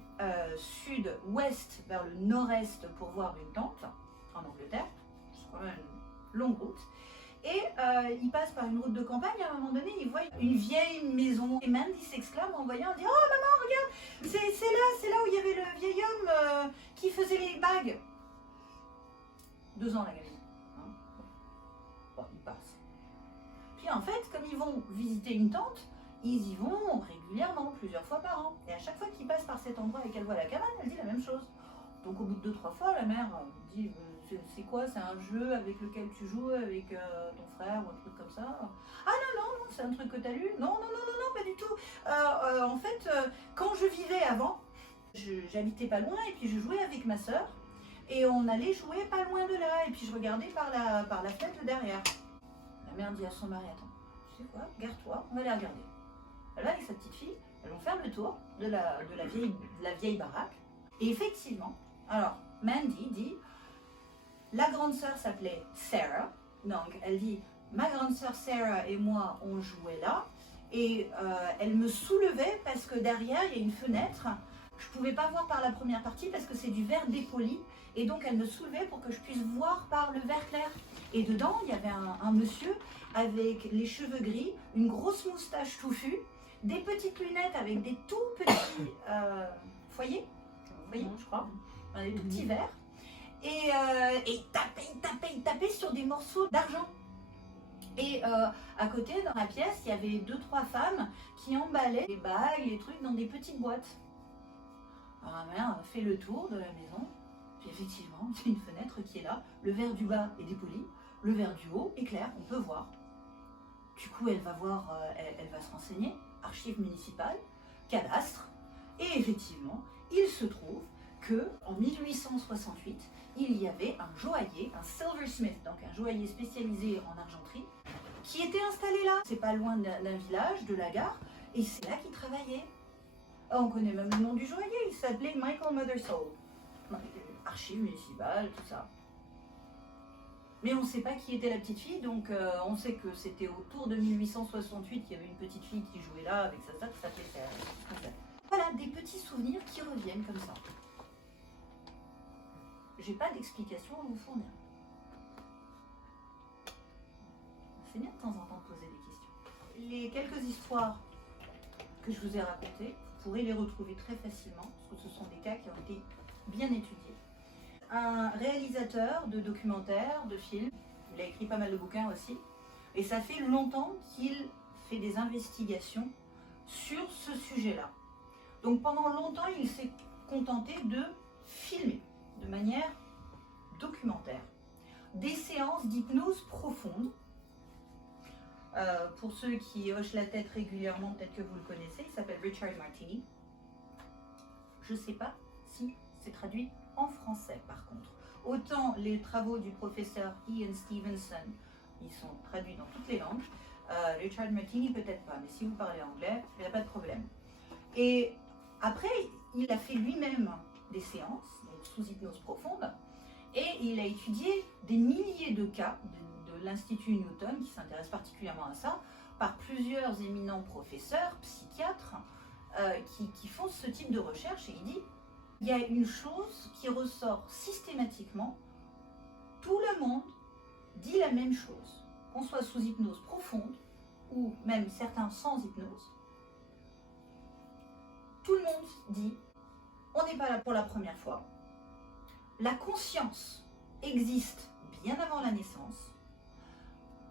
sud-ouest vers le nord-est pour voir une tante en Angleterre. C'est quand même une longue route. Et ils passent par une route de campagne. À un moment donné, ils voient une vieille maison. Et Mandy s'exclame en voyant, elle dit « Oh maman, regarde, c'est là où il y avait le vieil homme qui faisait les bagues. » 2 ans la gamine. Hein. Bon, ils passent. Puis en fait, comme ils vont visiter une tante, ils y vont régulièrement, plusieurs fois par an. Et à chaque fois qu'ils passent par cet endroit et qu'elle voit la cabane, elle dit la même chose. Donc au bout de 2-3 fois, la mère dit c'est quoi? C'est un jeu avec lequel tu joues avec ton frère ou un truc comme ça? Ah non, c'est un truc que tu as lu? Non, pas du tout. En fait, quand je vivais avant, j'habitais pas loin et puis je jouais avec ma soeur et on allait jouer pas loin de là et puis je regardais par la fenêtre derrière. La mère dit à son mari, attends, tu sais quoi? Garde-toi, on va aller regarder. Elle va avec sa petite fille, elle va faire le tour de la vieille baraque et effectivement, alors Mandy dit, la grande sœur s'appelait Sarah, donc elle dit, ma grande sœur Sarah et moi on jouait là et elle me soulevait parce que derrière il y a une fenêtre, je ne pouvais pas voir par la première partie parce que c'est du verre dépoli et donc elle me soulevait pour que je puisse voir par le verre clair. Et dedans il y avait un monsieur avec les cheveux gris, une grosse moustache touffue, des petites lunettes avec des tout petits foyers, je crois, des tout petits verres. Et il tapait sur des morceaux d'argent. Et à côté, dans la pièce, il y avait 2-3 femmes qui emballaient les bagues, les trucs dans des petites boîtes. Alors ma mère fait le tour de la maison, puis effectivement, il y a une fenêtre qui est là, le verre du bas est dépoli, le verre du haut est clair, on peut voir. Du coup, elle va voir, elle va se renseigner, archives municipales, cadastre, et effectivement, il se trouve que en 1868, il y avait un joaillier, un silversmith, donc un joaillier spécialisé en argenterie, qui était installé là. C'est pas loin d'un village, de la gare, et c'est là qu'il travaillait. On connaît même le nom du joaillier, il s'appelait Michael Mothersole. Archives municipales, tout ça. Mais on ne sait pas qui était la petite fille, donc on sait que c'était autour de 1868 qu'il y avait une petite fille qui jouait là avec sa sœur qui s'appelait Claire. Voilà, des petits souvenirs qui reviennent comme ça. J'ai pas d'explication à vous fournir. C'est bien de temps en temps de poser des questions. Les quelques histoires que je vous ai racontées, vous pourrez les retrouver très facilement, parce que ce sont des cas qui ont été bien étudiés. Un réalisateur de documentaires, de films, il a écrit pas mal de bouquins aussi, et ça fait longtemps qu'il fait des investigations sur ce sujet-là. Donc pendant longtemps, il s'est contenté de filmer de manière documentaire des séances d'hypnose profonde. Pour ceux qui hochent la tête régulièrement, peut-être que vous le connaissez, il s'appelle Richard Martini. Je ne sais pas si c'est traduit en français par contre. Autant les travaux du professeur Ian Stevenson, ils sont traduits dans toutes les langues. Richard Martini peut-être pas, mais si vous parlez anglais, il n'y a pas de problème. Et après, il a fait lui-même des séances, donc sous hypnose profonde, et il a étudié des milliers de cas de l'Institut Newton, qui s'intéresse particulièrement à ça, par plusieurs éminents professeurs, psychiatres, qui font ce type de recherche, et il dit, il y a une chose qui ressort systématiquement, tout le monde dit la même chose, qu'on soit sous hypnose profonde, ou même certains sans hypnose, tout le monde dit, on n'est pas là pour la première fois, la conscience existe bien avant la naissance,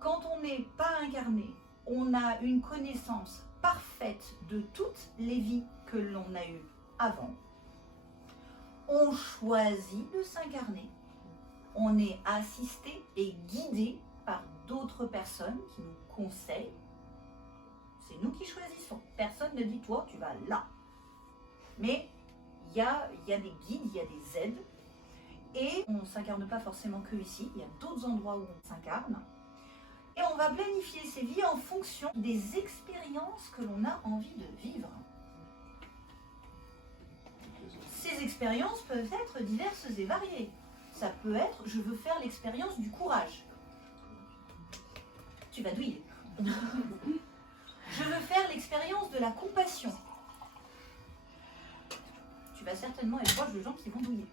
quand on n'est pas incarné, on a une connaissance parfaite de toutes les vies que l'on a eues avant. On choisit de s'incarner. On est assisté et guidé par d'autres personnes qui nous conseillent. C'est nous qui choisissons. Personne ne dit toi, tu vas là. Mais il y a des guides, il y a des aides. Et on ne s'incarne pas forcément que ici. Il y a d'autres endroits où on s'incarne. Et on va planifier ses vies en fonction des expériences que l'on a envie de vivre. Ces expériences peuvent être diverses et variées. Ça peut être, je veux faire l'expérience du courage. Tu vas douiller. Je veux faire l'expérience de la compassion. Tu vas certainement être proche de gens qui vont douiller.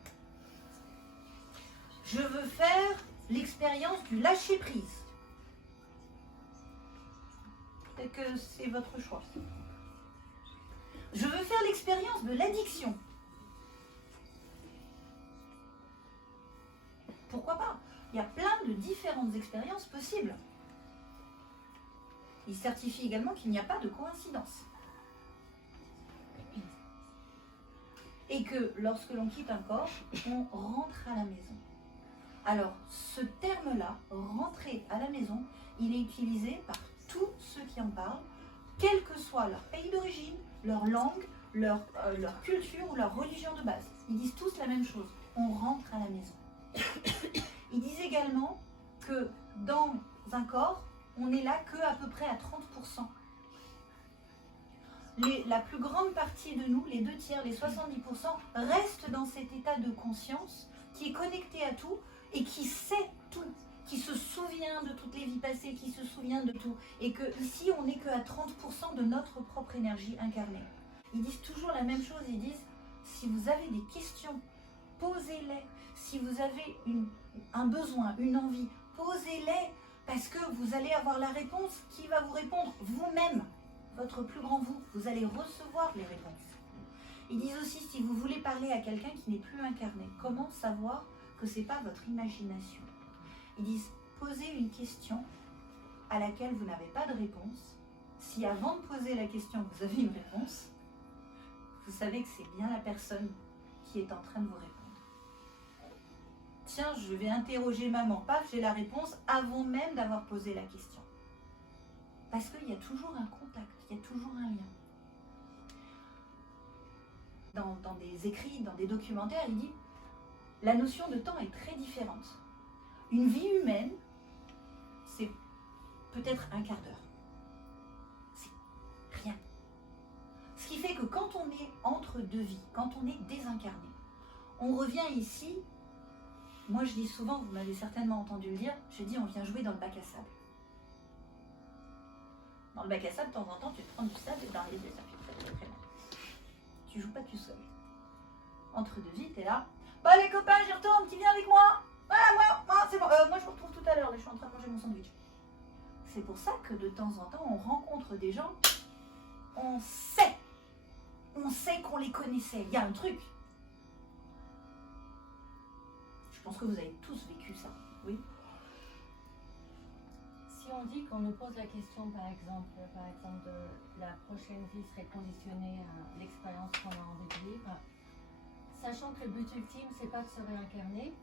Je veux faire l'expérience du lâcher-prise. Peut-être que c'est votre choix. Je veux faire l'expérience de l'addiction. Pourquoi pas? Il y a plein de différentes expériences possibles. Il certifie également qu'il n'y a pas de coïncidence. Et que lorsque l'on quitte un corps, on rentre à la maison. Alors, ce terme-là, rentrer à la maison, il est utilisé par tous ceux qui en parlent, quel que soit leur pays d'origine, leur langue, leur culture ou leur religion de base. Ils disent tous la même chose, on rentre à la maison. Ils disent également que dans un corps, on n'est là qu'à peu près à 30%. La plus grande partie de nous, les 2/3, les 70%, restent dans cet état de conscience qui est connecté à tout et qui sait tout, qui se souvient de toutes les vies passées, qui se souvient de tout. Et que ici, on n'est qu'à 30% de notre propre énergie incarnée. Ils disent toujours la même chose, ils disent, si vous avez des questions, posez-les. Si vous avez un besoin, une envie, posez-les, parce que vous allez avoir la réponse. Qui va vous répondre? Vous-même, votre plus grand vous. Vous allez recevoir les réponses. Ils disent aussi, si vous voulez parler à quelqu'un qui n'est plus incarné, comment savoir que ce n'est pas votre imagination? Ils disent, posez une question à laquelle vous n'avez pas de réponse. Si avant de poser la question, vous avez une réponse, vous savez que c'est bien la personne qui est en train de vous répondre. Tiens, je vais interroger maman, paf, j'ai la réponse avant même d'avoir posé la question. Parce qu'il y a toujours un contact, il y a toujours un lien. Dans des écrits, dans des documentaires, il dit, la notion de temps est très différente. Une vie humaine, c'est peut-être un quart d'heure. C'est rien. Ce qui fait que quand on est entre deux vies, quand on est désincarné, on revient ici Moi, je dis souvent, vous m'avez certainement entendu le dire, je dis on vient jouer dans le bac à sable. Dans le bac à sable, de temps en temps, tu te prends du sable et dans les yeux, ça fait très très très mal. Tu joues pas tout seul. Entre deux vies, t'es là. Bah les copains, j'y retourne, qui vient avec moi? Ah, moi, c'est bon. Moi, je vous retrouve tout à l'heure, là, je suis en train de manger mon sandwich. C'est pour ça que de temps en temps, on rencontre des gens, on sait qu'on les connaissait. Il y a un truc. Je pense que vous avez tous vécu ça, oui. Si on dit qu'on nous pose la question, par exemple, de la prochaine vie serait conditionnée à l'expérience qu'on a envie de vivre, sachant que le but ultime, c'est pas de se réincarner,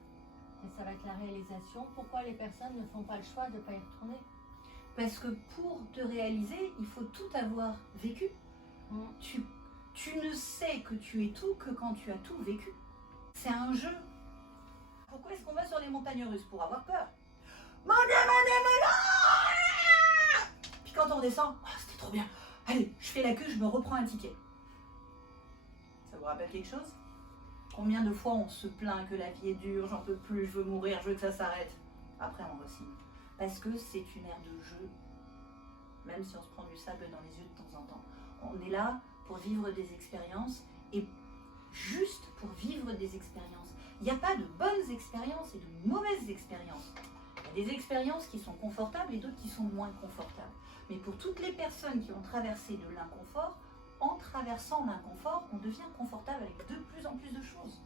et ça va être la réalisation, pourquoi les personnes ne font pas le choix de ne pas y retourner? Parce que pour te réaliser, il faut tout avoir vécu. Tu ne sais que tu es tout que quand tu as tout vécu. C'est un jeu. Pourquoi est-ce qu'on va sur les montagnes russes? Pour avoir peur. Mon Dieu, mon Dieu, mon Dieu! Puis quand on descend, oh, c'était trop bien. Allez, je fais la queue, je me reprends un ticket. Ça vous rappelle quelque chose? Combien de fois on se plaint que la vie est dure, j'en peux plus, je veux mourir, je veux que ça s'arrête. Après on re-signe. Parce que c'est une ère de jeu. Même si on se prend du sable dans les yeux de temps en temps. On est là pour vivre des expériences et juste pour vivre des expériences. Il n'y a pas de bonnes expériences et de mauvaises expériences. Il y a des expériences qui sont confortables et d'autres qui sont moins confortables. Mais pour toutes les personnes qui ont traversé de l'inconfort, en traversant l'inconfort, on devient confortable avec de plus en plus de choses.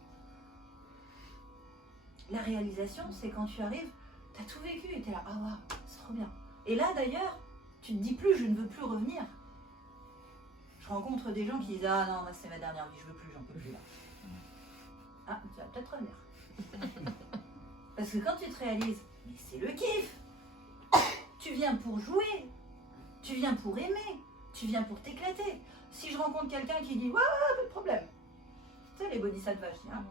La réalisation, c'est quand tu arrives, tu as tout vécu et tu es là, ah waouh, c'est trop bien. Et là d'ailleurs, tu te dis plus, je ne veux plus revenir. Je rencontre des gens qui disent, ah non, c'est ma dernière vie, je veux plus, j'en peux plus là. Ah, tu vas peut-être revenir. Parce que quand tu te réalises, mais c'est le kiff. Tu viens pour jouer, tu viens pour aimer, tu viens pour t'éclater. Si je rencontre quelqu'un qui dit, ouais, pas de problème. Tu sais, les bodhisattvas, je dis, hein,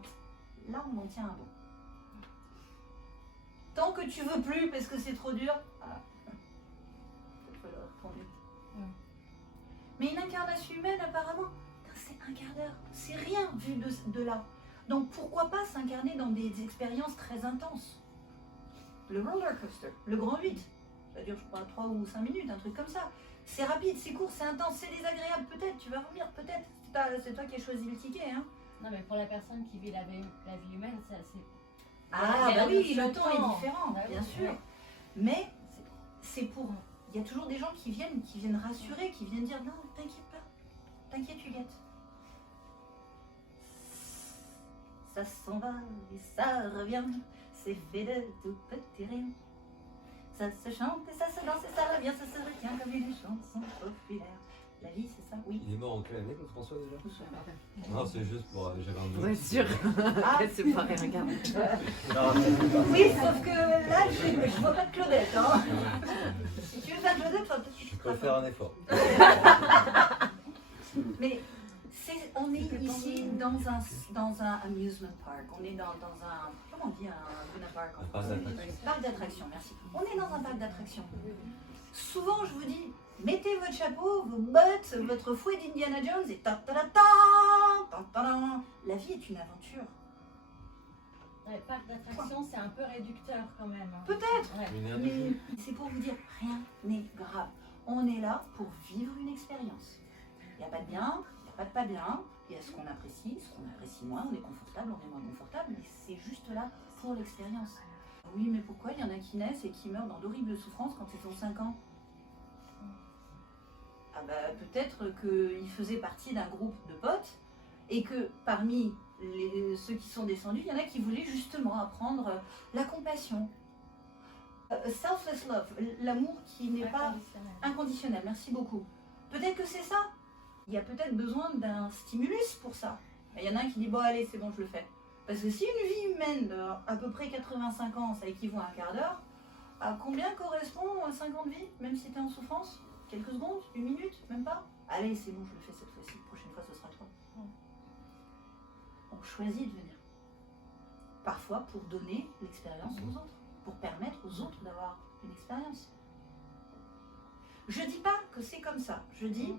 là on en tient un bon. Tant que tu veux plus parce que c'est trop dur, ah, peut-être falloir retourner. Mais une incarnation humaine, apparemment, c'est un quart d'heure. C'est rien vu de là. Donc pourquoi pas s'incarner dans des expériences très intenses? Le roller coaster, le grand 8, ça dure je crois 3 ou 5 minutes, un truc comme ça. C'est rapide, c'est court, c'est intense, c'est désagréable peut-être, tu vas vomir peut-être. C'est toi qui as choisi le ticket. Hein. Non mais pour la personne qui vit la vie humaine, c'est... Ah bah oui, le temps est différent, bah, bien oui, sûr. oui. Mais c'est pour... Il y a toujours des gens qui viennent rassurer, qui viennent dire non, t'inquiète pas, t'inquiète Huguette. Ça s'en va et ça revient, c'est fait de tout petit rien. Ça se chante et ça se danse et ça revient, ça se retient comme une chanson populaire. La vie, c'est ça, oui. Il est mort en quelle année, Claude François déjà? Tout seul. Non, c'est juste pour. J'avais un doute. Pour être sûr Ah. qu'elle se paraît regarder. Oui, sauf que là, je vois pas de Claudette. Hein. Si tu veux faire Claudette, tu vas peut-être. Je préfère un effort. Mais on est ici dans un amusement park. On est dans un. Comment on dit un Luna Park en Un français? parc d'attractions. Parc d'attractions, merci. On est dans un parc d'attractions. Souvent, je vous dis, mettez votre chapeau, vos bottes, votre fouet d'Indiana Jones et ta-ta-ta-ta, ta-ta-ta. La vie est une aventure. Ouais, parc d'attraction, c'est un peu réducteur quand même. Hein. Peut-être. Ouais. Une aire de jeu. Mais c'est pour vous dire, rien n'est grave. On est là pour vivre une expérience. Il n'y a pas de bien, il n'y a pas de pas bien. Il y a ce qu'on apprécie moins, on est confortable, on est moins confortable, mais c'est juste là pour l'expérience. Oui, mais pourquoi il y en a qui naissent et qui meurent dans d'horribles souffrances quand ils ont 5 ans? Ah bah peut-être qu'ils faisaient partie d'un groupe de potes et que parmi ceux qui sont descendus, il y en a qui voulaient justement apprendre la compassion. Selfless love, l'amour qui n'est pas inconditionnel, merci beaucoup. Peut-être que c'est ça. Il y a peut-être besoin d'un stimulus pour ça. Il y en a un qui dit, bon allez, c'est bon, je le fais. Parce que si une vie humaine de à peu près 85 ans, ça équivaut à un quart d'heure, à combien correspond 5 ans de vie, même si tu es en souffrance? Quelques secondes? Une minute? Même pas? Allez, c'est bon, je le fais cette fois-ci. La prochaine fois, ce sera toi. On choisit de venir. Parfois pour donner l'expérience aux autres, pour permettre aux autres d'avoir une expérience. Je dis pas que c'est comme ça. Je dis,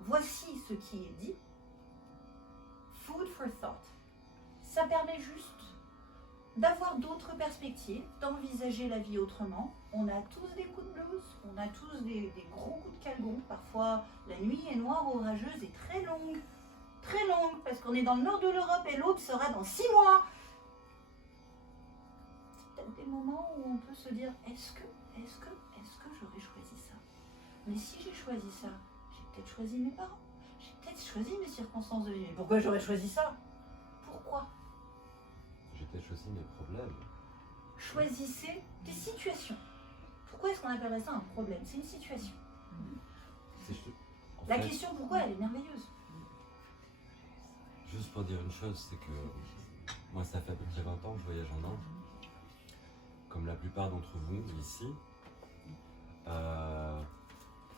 voici ce qui est dit. Food for thought. Ça permet juste d'avoir d'autres perspectives, d'envisager la vie autrement. On a tous des coups de blues, on a tous des gros coups de calgon. Parfois, la nuit est noire, orageuse et très longue, parce qu'on est dans le nord de l'Europe et l'aube sera dans 6 mois. C'est peut-être des moments où on peut se dire, est-ce que j'aurais choisi ça? Mais si j'ai choisi ça, j'ai peut-être choisi mes parents, j'ai peut-être choisi mes circonstances de vie. Mais pourquoi j'aurais choisi ça? Pourquoi? J'ai peut-être choisi mes problèmes. Choisissez des situations. Pourquoi est-ce qu'on appellerait ça un problème? C'est une situation. En La fait, question pourquoi, elle est merveilleuse. juste pour dire une chose, c'est que moi, ça fait à peu près 20 ans que je voyage en Inde. Comme la plupart d'entre vous ici. Vous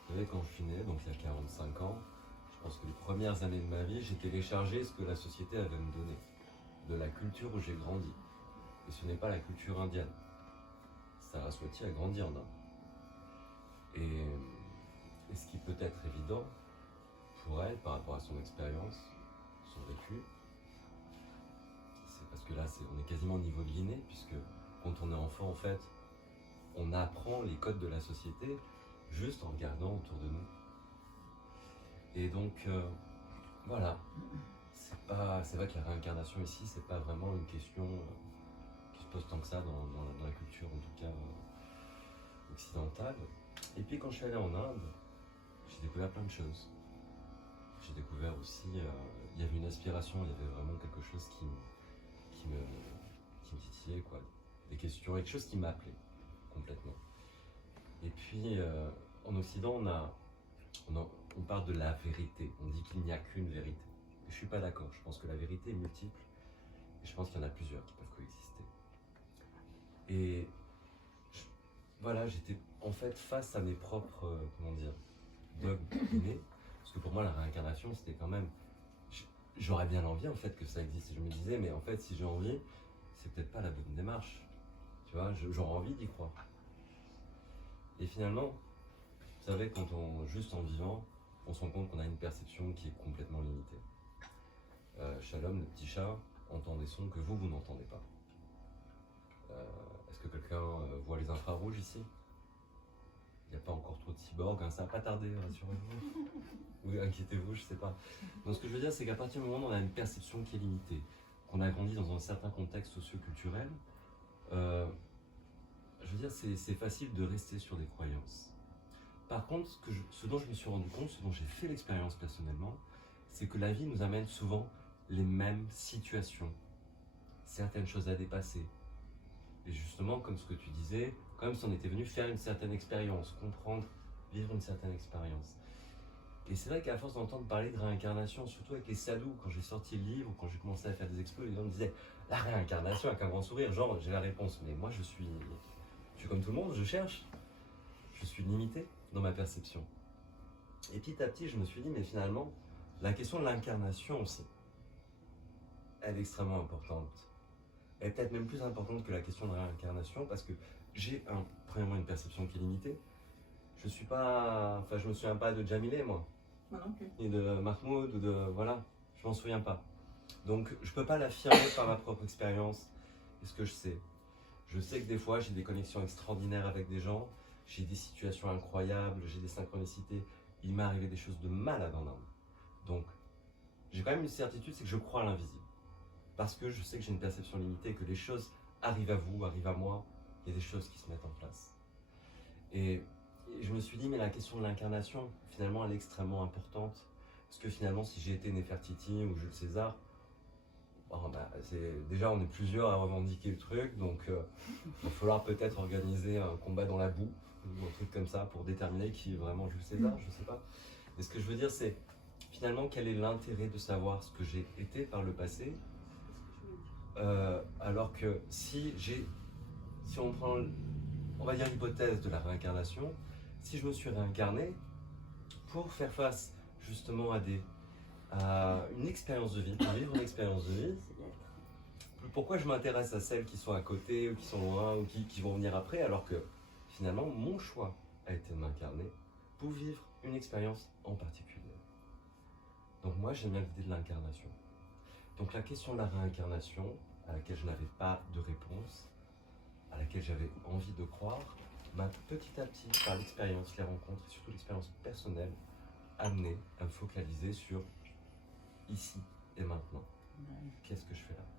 savez, quand je suis né, donc il y a 45 ans, je pense que les premières années de ma vie, j'ai téléchargé ce que la société avait me donné, de la culture où j'ai grandi. Et ce n'est pas la culture indienne. Saraswati a grandi en Inde. Et ce qui peut être évident pour elle, par rapport à son expérience, son vécu, c'est parce que là, on est quasiment au niveau de l'inné, puisque quand on est enfant, en fait, on apprend les codes de la société juste en regardant autour de nous. Et donc, voilà. C'est vrai que la réincarnation ici, c'est pas vraiment une question qui se pose tant que ça dans la culture, en tout cas occidentale. Et puis quand je suis allé en Inde, j'ai découvert plein de choses. J'ai découvert aussi, il y avait une aspiration, il y avait vraiment quelque chose qui me titillait, quoi. Des questions, quelque chose qui m'appelait complètement. Et puis, en Occident, on parle de la vérité. On dit qu'il n'y a qu'une vérité. Et je ne suis pas d'accord. Je pense que la vérité est multiple. Et je pense qu'il y en a plusieurs qui peuvent coexister. Et voilà, j'étais en fait face à mes propres, dogmes innés. Parce que pour moi, la réincarnation, c'était quand même... J'aurais bien envie, en fait, que ça existe. Et je me disais, mais en fait, si j'ai envie, c'est peut-être pas la bonne démarche. Tu vois, j'aurais envie d'y croire. Et finalement, vous savez, juste en vivant, on se rend compte qu'on a une perception qui est complètement limitée. Shalom, le petit chat, entend des sons que vous n'entendez pas. Est-ce que quelqu'un voit les infrarouges ici? Il n'y a pas encore trop de cyborgs, hein, ça va pas tarder, rassurez-vous. Ou inquiétez-vous, je sais pas. Donc ce que je veux dire, c'est qu'à partir du moment où on a une perception qui est limitée, qu'on a grandi dans un certain contexte socio-culturel, je veux dire, c'est facile de rester sur des croyances. Par contre, ce dont je me suis rendu compte, ce dont j'ai fait l'expérience personnellement, c'est que la vie nous amène souvent les mêmes situations, certaines choses à dépasser. Et justement, comme ce que tu disais, comme si on était venu faire une certaine expérience, comprendre, vivre une certaine expérience. Et c'est vrai qu'à force d'entendre parler de réincarnation, surtout avec les sadhus, quand j'ai sorti le livre, quand j'ai commencé à faire des expos, les gens me disaient « La réincarnation » avec un grand sourire, genre j'ai la réponse. Mais moi je suis comme tout le monde, je cherche. Je suis limité dans ma perception. Et petit à petit, je me suis dit, mais finalement, la question de l'incarnation aussi, elle est extrêmement importante. Elle est peut-être même plus importante que la question de la réincarnation, parce que j'ai premièrement une perception qui est limitée. Je me souviens pas de Jamilé, moi. Moi non plus. Ni de Mahmoud, ou de... Voilà, je m'en souviens pas. Donc, je peux pas l'affirmer par ma propre expérience et ce que je sais. Je sais que des fois, j'ai des connexions extraordinaires avec des gens, j'ai des situations incroyables, j'ai des synchronicités. Il m'est arrivé des choses de malade en Inde. Donc, j'ai quand même une certitude, c'est que je crois à l'invisible. Parce que je sais que j'ai une perception limitée, que les choses arrivent à vous, arrivent à moi, il y a des choses qui se mettent en place. Et je me suis dit, mais la question de l'incarnation, finalement, elle est extrêmement importante. Parce que finalement, si j'ai été Néfertiti ou Jules César, déjà on est plusieurs à revendiquer le truc, donc il va falloir peut-être organiser un combat dans la boue, ou un truc comme ça, pour déterminer qui est vraiment Jules César, je sais pas. Et ce que je veux dire, c'est finalement quel est l'intérêt de savoir ce que j'ai été par le passé, alors que si on prend, on va dire l'hypothèse de la réincarnation, si je me suis réincarné pour faire face justement à une expérience de vie, pour vivre une expérience de vie, pourquoi je m'intéresse à celles qui sont à côté, ou qui sont loin, ou qui vont venir après, alors que finalement mon choix a été de m'incarner pour vivre une expérience en particulier. Donc moi j'aime bien l'idée de l'incarnation. Donc la question de la réincarnation, à laquelle je n'avais pas de réponse, à laquelle j'avais envie de croire, m'a petit à petit, par l'expérience, les rencontres et surtout l'expérience personnelle, amené à me focaliser sur ici et maintenant. Qu'est-ce que je fais là?